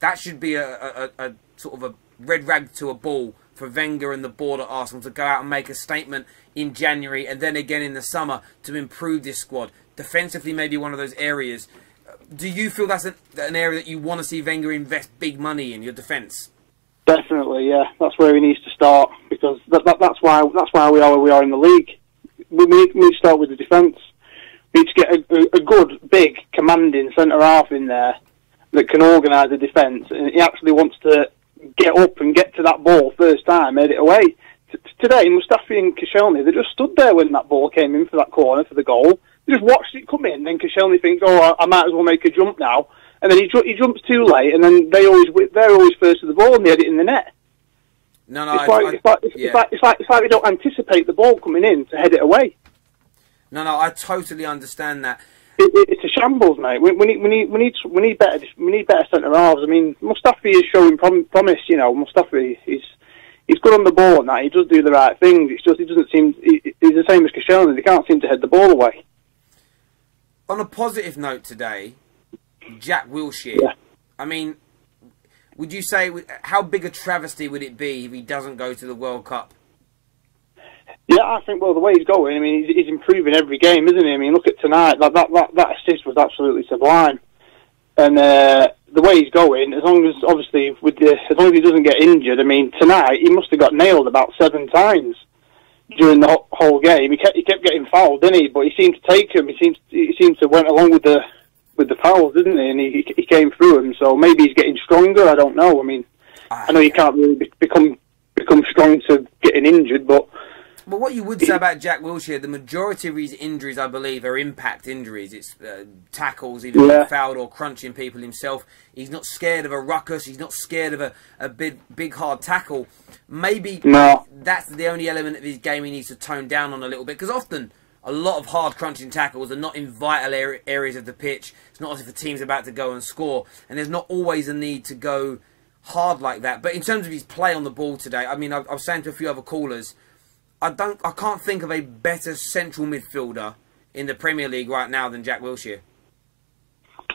That should be a sort of a red rag to a bull for Wenger and the board at Arsenal to go out and make a statement in January and then again in the summer to improve this squad. Defensively, maybe one of those areas. Do you feel that's an area that you want to see Wenger invest big money in, your defence? Definitely, yeah. That's where he needs to start, because that's why we are where we are in the league. We need to start with the defence. We need to get a good, big, commanding centre-half in there that can organise the defence, and he actually wants to get up and get to that ball first time, head it away. Today, Mustafi and Koscielny, they just stood there when that ball came in for that corner for the goal. They just watched it come in, and then Koscielny thinks, oh, I might as well make a jump now. And then he jumps too late, and then they're always first to the ball, and they had it in the net. No, it's like we don't anticipate the ball coming in to head it away. No, I totally understand that. It's a shambles, mate. We need better centre halves. I mean, Mustafi is showing promise. You know, Mustafi he's good on the ball and that. He does do the right things. It's just he doesn't seem. He's the same as Koscielny. They can't seem to head the ball away. On a positive note today, Jack Wilshere. Yeah. I mean, would you say how big a travesty would it be if he doesn't go to the World Cup? Yeah, I think, well, the way he's going, I mean, he's improving every game, isn't he? I mean, look at tonight. That assist was absolutely sublime. And the way he's going, as long as he doesn't get injured, I mean, tonight he must have got nailed about 7 times during the whole game. He kept getting fouled, didn't he? But he seemed to take him. He seemed to went along with the fouls, didn't he? And he came through him. So maybe he's getting stronger. I don't know. I mean, I know you can't really become strong to getting injured, but. But what you would say about Jack Wilshere, the majority of his injuries, I believe, are impact injuries. It's tackles, either being fouled or crunching people himself. He's not scared of a ruckus. He's not scared of a big hard tackle. Maybe that's the only element of his game he needs to tone down on a little bit. Because often, a lot of hard crunching tackles are not in vital areas of the pitch. It's not as if the team's about to go and score. And there's not always a need to go hard like that. But in terms of his play on the ball today, I mean, I was saying to a few other callers, I can't think of a better central midfielder in the Premier League right now than Jack Wilshere.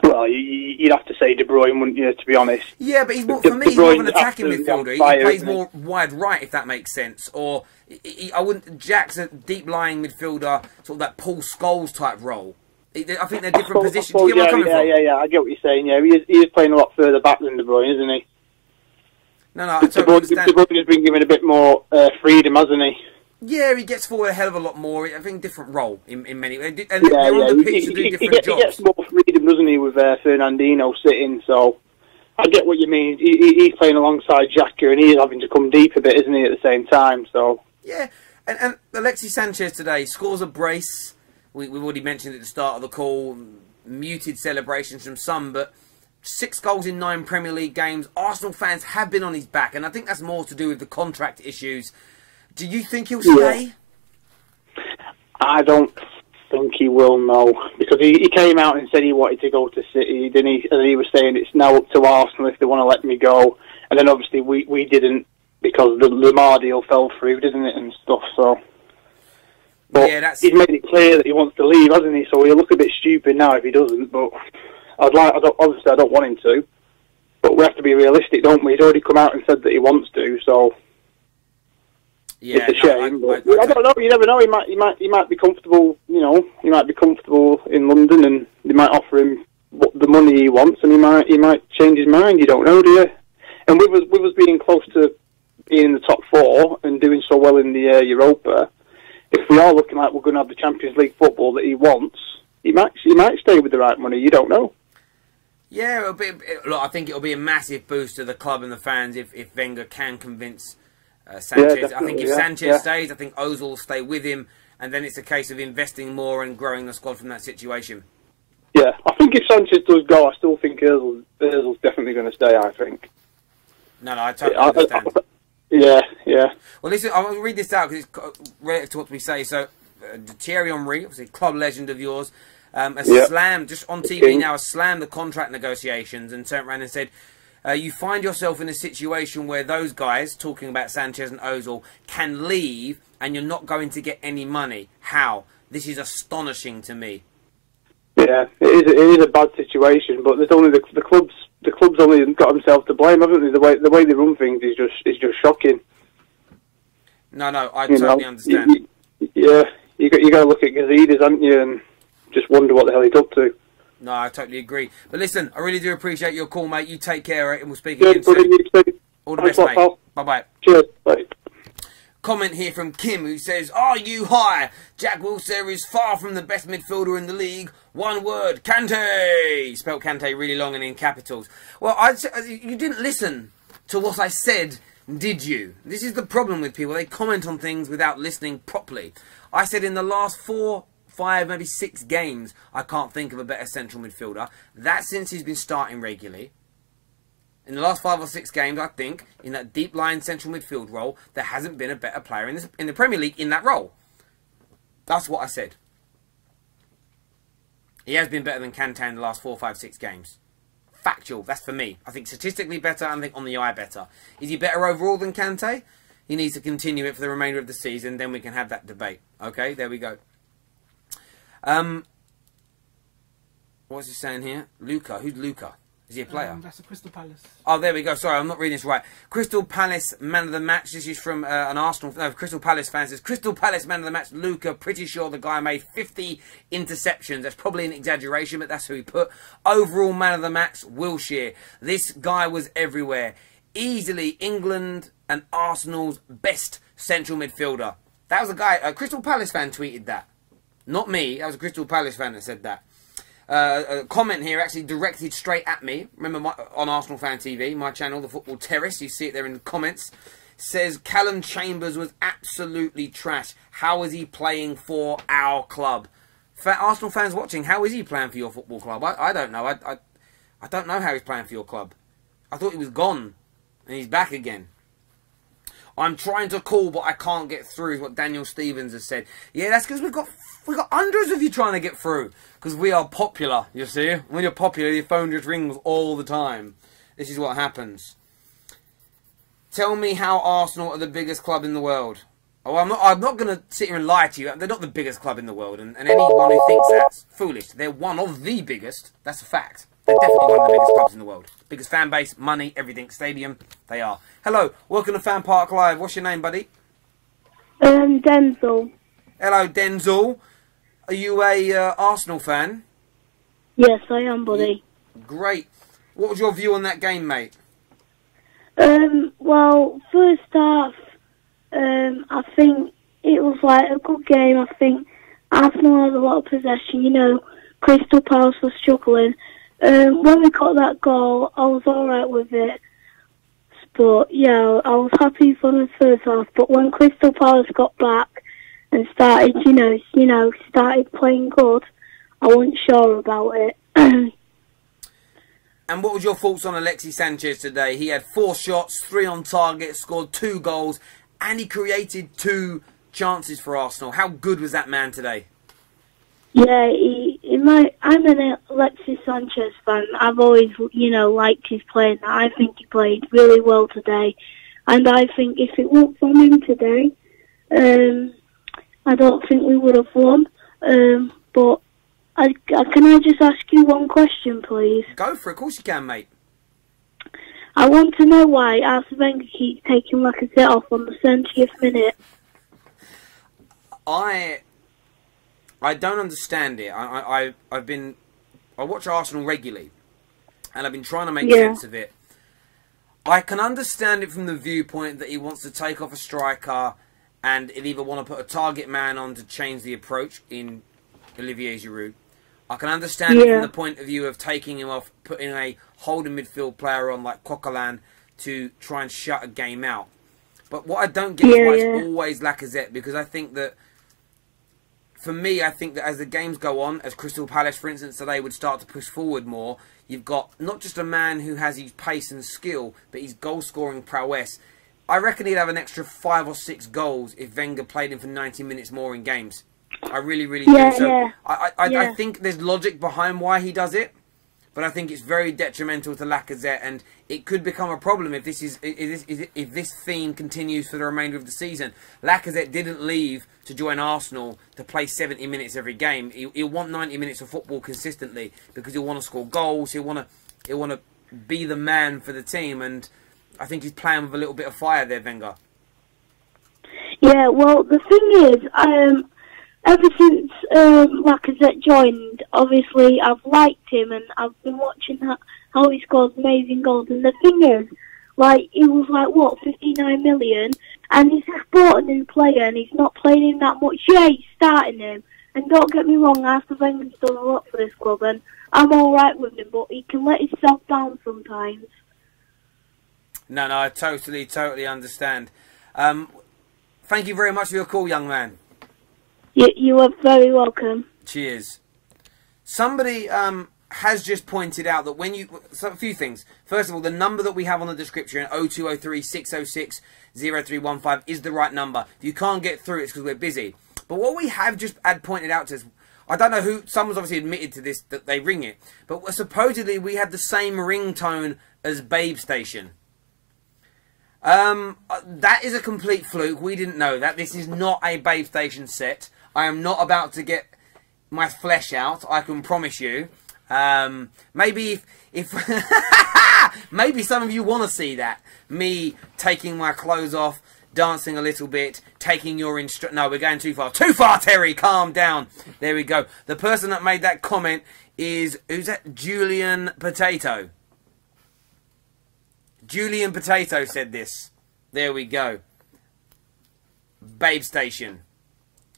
Well, you'd have to say De Bruyne, wouldn't you, to be honest? Yeah, but he's more, for me, he's more of an attacking midfielder. He plays more wide right, if that makes sense. Or Jack's a deep-lying midfielder, sort of that Paul Scholes type role. I think they're different positions. Do you get where I'm coming from? Yeah, I get what you're saying. Yeah, he is playing a lot further back than De Bruyne, isn't he? No, I totally understand. De Bruyne has been given a bit more freedom, hasn't he? Yeah, he gets forward a hell of a lot more. I think different role in many ways. And they're on the pitch to do different jobs. He gets more freedom, doesn't he, with Fernandinho sitting. So I get what you mean. He's playing alongside Xhaka, and he is having to come deep a bit, isn't he, at the same time? So yeah, and Alexis Sanchez today scores a brace. We've already mentioned at the start of the call, muted celebrations from some, but 6 goals in 9 Premier League games. Arsenal fans have been on his back, and I think that's more to do with the contract issues. Do you think he'll stay? I don't think he will, no. Because he came out and said he wanted to go to City, didn't he? And he was saying it's now up to Arsenal if they want to let me go. And then obviously we didn't, because the Lamar deal fell through, didn't it, and stuff, so. But yeah, he's made it clear that he wants to leave, hasn't he? So he'll look a bit stupid now if he doesn't, but obviously I don't want him to. But we have to be realistic, don't we? He's already come out and said that he wants to, so. Yeah, it's a shame, but I don't know. You never know. He might be comfortable. You know, he might be comfortable in London, and they might offer him the money he wants, and he might change his mind. You don't know, do you? And with us being close to being in the top 4 and doing so well in the Europa, if we are looking like we're going to have the Champions League football that he wants, he might stay with the right money. You don't know. Yeah, look, I think it'll be a massive boost to the club and the fans if Wenger can convince Sanchez. I think if Sanchez stays, I think Ozil will stay with him, and then it's a case of investing more and growing the squad from that situation. Yeah, I think if Sanchez does go, I still think Ozil's definitely going to stay, I think. No, I totally understand. Yeah. Well, listen, I'll read this out because it's relative to what we say. So, Thierry Henry, obviously club legend of yours, slammed, just on TV now, slammed the contract negotiations and turned around and said, you find yourself in a situation where those guys, talking about Sanchez and Ozil, can leave and you're not going to get any money. How? This is astonishing to me. Yeah, it is a bad situation, but there's only the club's only got themselves to blame, haven't they? The way they run things is just shocking. No, I totally understand. You got to look at Gazidis, haven't you, and just wonder what the hell he's up to. No, I totally agree. But listen, I really do appreciate your call, mate. You take care, and we'll speak again soon. All the best, mate. Bye-bye. Cheers. Bye. Comment here from Kim, who says, "Are you high? Jack Wilshere is far from the best midfielder in the league. One word, Kante." Spelt Kante really long and in capitals. Well, you didn't listen to what I said, did you? This is the problem with people. They comment on things without listening properly. I said in the last 4, 5, maybe 6 games, I can't think of a better central midfielder. That's since he's been starting regularly. In the last 5 or 6 games, I think, in that deep line central midfield role, there hasn't been a better player in the Premier League in that role. That's what I said. He has been better than Kante in the last 4, 5, 6 games. Factual, that's for me. I think statistically better, and I think on the eye better. Is he better overall than Kante? He needs to continue it for the remainder of the season, then we can have that debate. Okay, there we go. What's he saying here? Luca, who's Luca? Is he a player? That's a Crystal Palace. Oh, there we go. Sorry, I'm not reading this right. Crystal Palace man of the match. This is from an Arsenal. No, Crystal Palace fan says, Crystal Palace man of the match, Luca. Pretty sure the guy made 50 interceptions. That's probably an exaggeration, but that's who he put. Overall man of the match, Wilshere. This guy was everywhere. Easily England and Arsenal's best central midfielder. That was a guy, a Crystal Palace fan tweeted that. Not me. That was a Crystal Palace fan that said that. A comment here actually directed straight at me. Remember on Arsenal Fan TV, my channel, The Football Terrace, you see it there in the comments. Says Callum Chambers was absolutely trash. How is he playing for our club? Arsenal fans watching, how is he playing for your football club? I don't know. I don't know how he's playing for your club. I thought he was gone and he's back again. I'm trying to call, but I can't get through, is what Daniel Stevens has said. Yeah, that's because we've got hundreds of you trying to get through. Because we are popular, you see. When you're popular, your phone just rings all the time. This is what happens. Tell me how Arsenal are the biggest club in the world. Oh, I'm not going to sit here and lie to you. They're not the biggest club in the world. And anyone who thinks that's foolish. They're one of the biggest. That's a fact. They're definitely one of the biggest clubs in the world. Biggest fan base, money, everything, stadium. They are. Hello, welcome to FanPark Live. What's your name, buddy? Denzel. Hello, Denzel. Are you a Arsenal fan? Yes, I am, buddy. Great. What was your view on that game, mate? Well, first half, I think it was like a good game. I think Arsenal had a lot of possession. You know, Crystal Palace was struggling. When we got that goal, I was alright with it. But, yeah, I was happy for the first half. But when Crystal Palace got back and started, started playing good, I wasn't sure about it. And what was your thoughts on Alexis Sanchez today? He had 4 shots, 3 on target, scored 2 goals, and he created 2 chances for Arsenal. How good was that man today? Yeah, I'm an Alexis Sanchez fan. I've always, liked his playing. I think he played really well today. And I think if it weren't for him today, I don't think we would have won. But can I just ask you one question, please? Go for it. Of course you can, mate. I want to know why Arsene Wenger keeps taking Lacazette off on the 70th minute. I don't understand it. I watch Arsenal regularly, and I've been trying to make sense of it. I can understand it from the viewpoint that he wants to take off a striker, and he'll either want to put a target man on to change the approach in Olivier Giroud. I can understand it from the point of view of taking him off, putting a holding midfield player on like Coquelin to try and shut a game out. But what I don't get is why it's always Lacazette, because I think that, for me, I think that as the games go on, as Crystal Palace, for instance, today would start to push forward more, you've got not just a man who has his pace and skill, but his goal-scoring prowess. I reckon he'd have an extra 5 or 6 goals if Wenger played him for 90 minutes more in games. I really, really do. So I think there's logic behind why he does it, but I think it's very detrimental to Lacazette, and it could become a problem if this theme continues for the remainder of the season. Lacazette didn't leave to join Arsenal to play 70 minutes every game. He'll want 90 minutes of football consistently because he'll want to score goals. He'll want to be the man for the team, and I think he's playing with a little bit of fire there, Wenger. Yeah, well, the thing is, ever since Lacazette joined, obviously I've liked him and I've been watching how he scores amazing goals. And the thing is, like, he was like, what, 59 million? And he's just bought a new player and he's not playing him that much. Yeah, he's starting him. And don't get me wrong, Arsene Wenger's done a lot for this club and I'm alright with him, but he can let himself down sometimes. No, I totally understand. Thank you very much for your call, young man. You are very welcome. Cheers. Somebody has just pointed out that when you... So a few things. First of all, the number that we have on the description, 0203 606 0315, is the right number. If you can't get through, it's because we're busy. But what we have just had pointed out to us, I don't know who... Someone's obviously admitted to this, that they ring it. But supposedly we have the same ringtone as Babe Station. That is a complete fluke. We didn't know that. This is not a Babe Station set. I am not about to get my flesh out, I can promise you. Maybe if maybe some of you want to see that. Me taking my clothes off, dancing a little bit, taking your No, we're going too far. Too far, Terry! Calm down. There we go. The person that made that comment is... Who's that? Julian Potato. Julian Potato said this. There we go. Babe Station.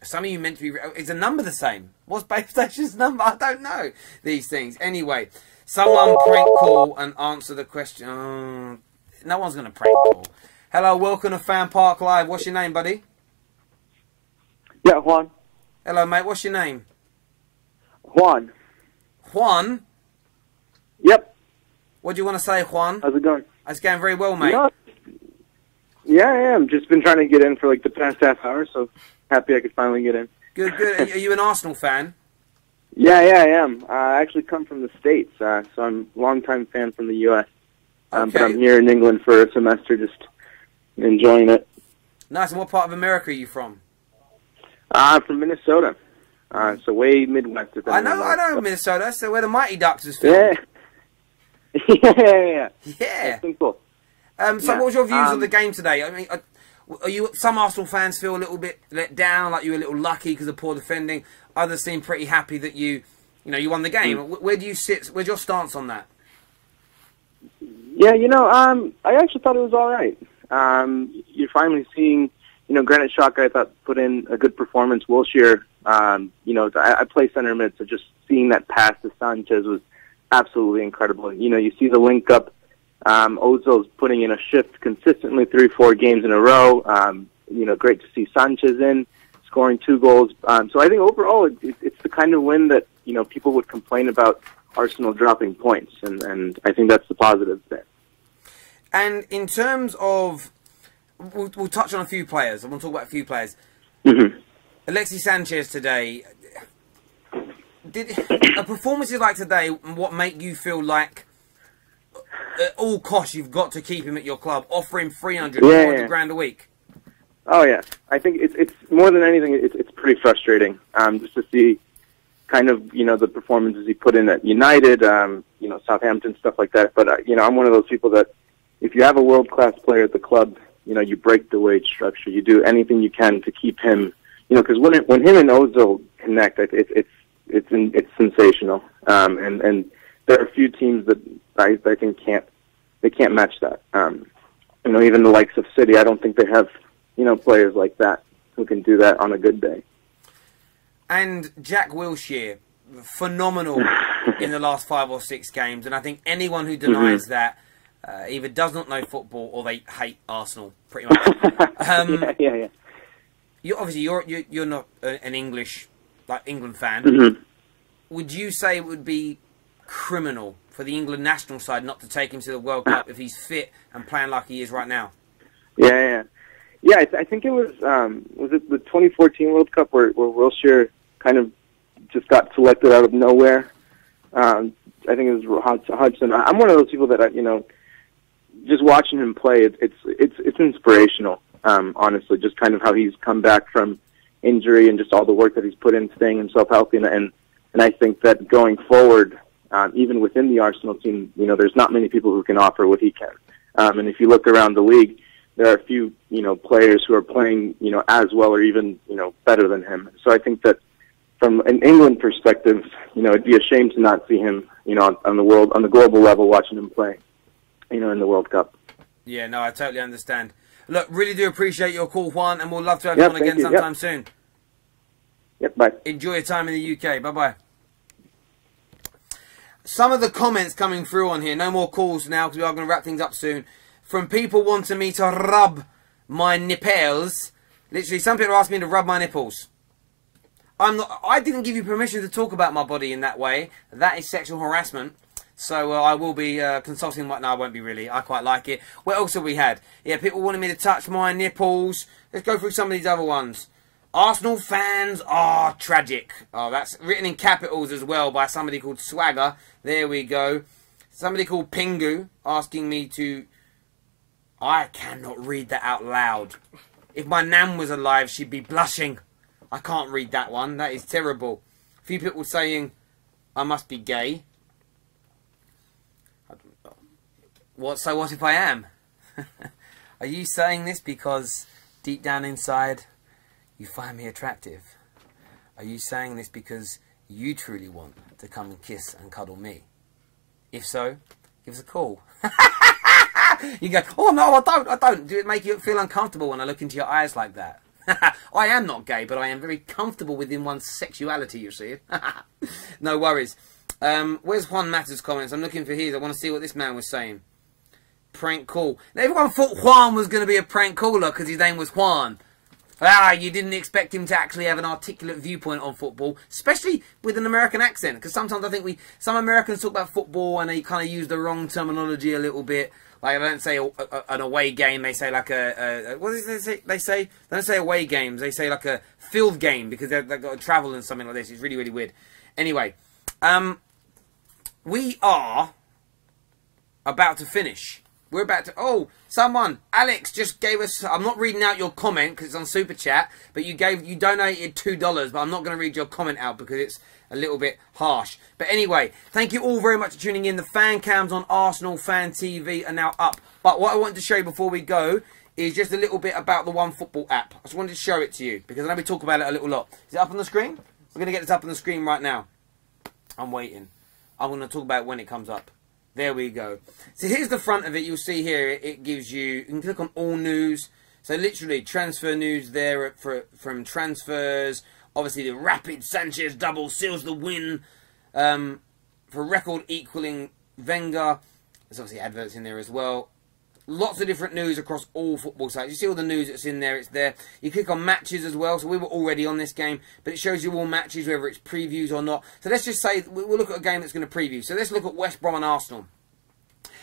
Some of you meant to be... Is the number the same? What's Babe Station's number? I don't know these things. Anyway, someone prank call and answer the question. No one's going to prank call. Hello, welcome to FanPark Live. What's your name, buddy? Yeah, Juan. Hello, mate. What's your name? Juan. Juan? Yep. What do you want to say, Juan? How's it going? It's going very well, mate. Yeah, I am. Just been trying to get in for like the past half hour, so happy I could finally get in. Good, good. Are you an Arsenal fan? Yeah, I am. I actually come from the States, so I'm a long-time fan from the U.S. But I'm here in England for a semester, just enjoying it. Nice. And what part of America are you from? From Minnesota, so way Midwest. I know Minnesota. That's where the Mighty Ducks is filmed. Yeah. That's cool. So what was your views on the game today? I mean, some Arsenal fans feel a little bit let down, like you were a little lucky because of poor defending. Others seem pretty happy that you won the game. Where do you sit? Where's your stance on that? Yeah, I actually thought it was all right. You're finally seeing, Granit Xhaka, I thought, put in a good performance. Wilshere, I play center mid, so just seeing that pass to Sanchez was absolutely incredible. You see the link up. Ozil's putting in a shift consistently 3-4 games in a row. Great to see Sanchez scoring 2 goals. So I think overall it's the kind of win that, people would complain about Arsenal dropping points. And I think that's the positive there. And in terms of, we'll touch on a few players. I want to talk about a few players. Mm-hmm. Alexis Sanchez today, did a performance like today, what make you feel like at all costs you've got to keep him at your club, offer him 300, 400 grand a week? Oh yeah, I think it's more than anything, it's pretty frustrating just to see kind of the performances he put in at United, Southampton, stuff like that. But I'm one of those people that if you have a world-class player at the club, you break the wage structure, you do anything you can to keep him, because when him and Ozil connect, it's sensational, and there are a few teams that I think can't match that. Even the likes of City, I don't think they have players like that who can do that on a good day. And Jack Wilshere, phenomenal in the last 5 or 6 games, and I think anyone who denies that either does not know football or they hate Arsenal, pretty much. Yeah. You're not an English England fan. Mm-hmm. Would you say it would be criminal for the England national side not to take him to the World Cup if he's fit and playing like he is right now? Yeah. I think it was it the 2014 World Cup where Wilshere kind of just got selected out of nowhere, I think it was Hudson. I'm one of those people that, just watching him play, it's inspirational, honestly, just kind of how he's come back from injury and just all the work that he's put in staying himself healthy. And I think that going forward, even within the Arsenal team, there's not many people who can offer what he can. And if you look around the league, there are a few, players who are playing, as well or even, better than him. So I think that from an England perspective, it'd be a shame to not see him, on the global level, watching him play, in the World Cup. Yeah, no, I totally understand. Look, really do appreciate your call, Juan, and we'll love to have you on again sometime soon. Yep, bye. Enjoy your time in the UK. Bye-bye. Some of the comments coming through on here, no more calls now because we are going to wrap things up soon, from people wanting me to rub my nipples. Literally, some people ask me to rub my nipples. I didn't give you permission to talk about my body in that way. That is sexual harassment. So I will be consulting. No, I won't be really. I quite like it. What else have we had? Yeah, people wanted me to touch my nipples. Let's go through some of these other ones. Arsenal fans are tragic. Oh, that's written in capitals as well by somebody called Swagger. There we go. Somebody called Pingu asking me to... I cannot read that out loud. If my nan was alive, she'd be blushing. I can't read that one. That is terrible. A few people saying I must be gay. So what if I am? Are you saying this because deep down inside you find me attractive? Are you saying this because you truly want to come and kiss and cuddle me? If so, give us a call. You go, oh no, I don't. Do it make you feel uncomfortable when I look into your eyes like that? I am not gay, but I am very comfortable within one's sexuality, you see. No worries. Where's Juan Matters' comments? I'm looking for his. I want to see what this man was saying. Prank call. Now, everyone thought Juan was going to be a prank caller because his name was Juan. You didn't expect him to actually have an articulate viewpoint on football, especially with an American accent. Because sometimes I think some Americans talk about football and they kind of use the wrong terminology a little bit. Like, they don't say an away game, they say like what is it they say? They don't say away games, they say like a field game because they've got to travel and something like this. It's really, really weird. Anyway, we are about to finish. We're about to... Oh, someone, Alex, just gave us... I'm not reading out your comment because it's on Super Chat, but you donated $2, but I'm not going to read your comment out because it's a little bit harsh. But anyway, thank you all very much for tuning in. The fan cams on Arsenal Fan TV are now up. But what I wanted to show you before we go is just a little bit about the OneFootball app. I just wanted to show it to you because I know we talk about it a little lot. Is it up on the screen? We're going to get this up on the screen right now. I'm waiting. I'm going to talk about it when it comes up. There we go. So here's the front of it. You'll see here it gives you can click on all news. So literally transfer news there from transfers. Obviously the rapid Sanchez double seals the win for record equaling Wenger. There's obviously adverts in there as well. Lots of different news across all football sites. You see all the news that's in there, it's there. You click on matches as well. So we were already on this game, but it shows you all matches, whether it's previews or not. So let's just say we'll look at a game that's going to preview. So let's look at West Brom and Arsenal.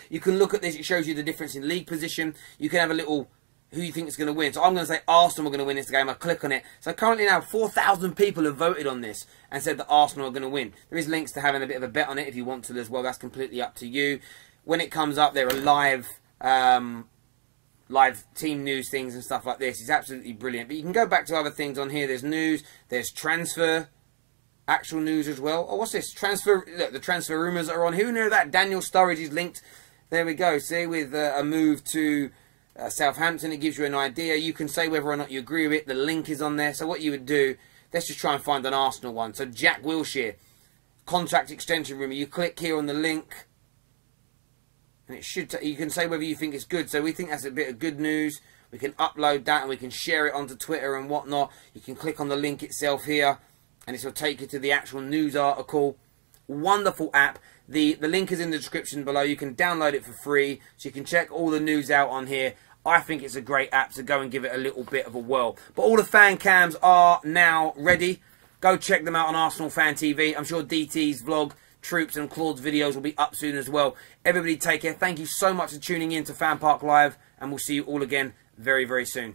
You can look at this. It shows you the difference in league position. You can have a little who you think is going to win. So I'm going to say Arsenal are going to win this game. I click on it. So currently now 4,000 people have voted on this and said that Arsenal are going to win. There is links to having a bit of a bet on it if you want to as well. That's completely up to you. When it comes up, there are live team news things and stuff like this. It's absolutely brilliant. But you can go back to other things on here. There's news. There's transfer, actual news as well. Oh, what's this? Transfer. Look, the transfer rumours that are on. Who knew that? Daniel Sturridge is linked. There we go. See, with a move to Southampton, it gives you an idea. You can say whether or not you agree with it. The link is on there. So what you would do, let's just try and find an Arsenal one. So Jack Wilshere, contract extension rumour. You click here on the link. And it should. You can say whether you think it's good. So we think that's a bit of good news. We can upload that and we can share it onto Twitter and whatnot. You can click on the link itself here, and this will take you to the actual news article. Wonderful app. The link is in the description below. You can download it for free, so you can check all the news out on here. I think it's a great app to go and give it a little bit of a whirl. But all the fan cams are now ready. Go check them out on Arsenal Fan TV. I'm sure DT's vlog, Troops and Claude's videos will be up soon as well. Everybody take care. Thank you so much for tuning in to FanPark Live, and we'll see you all again very, very soon.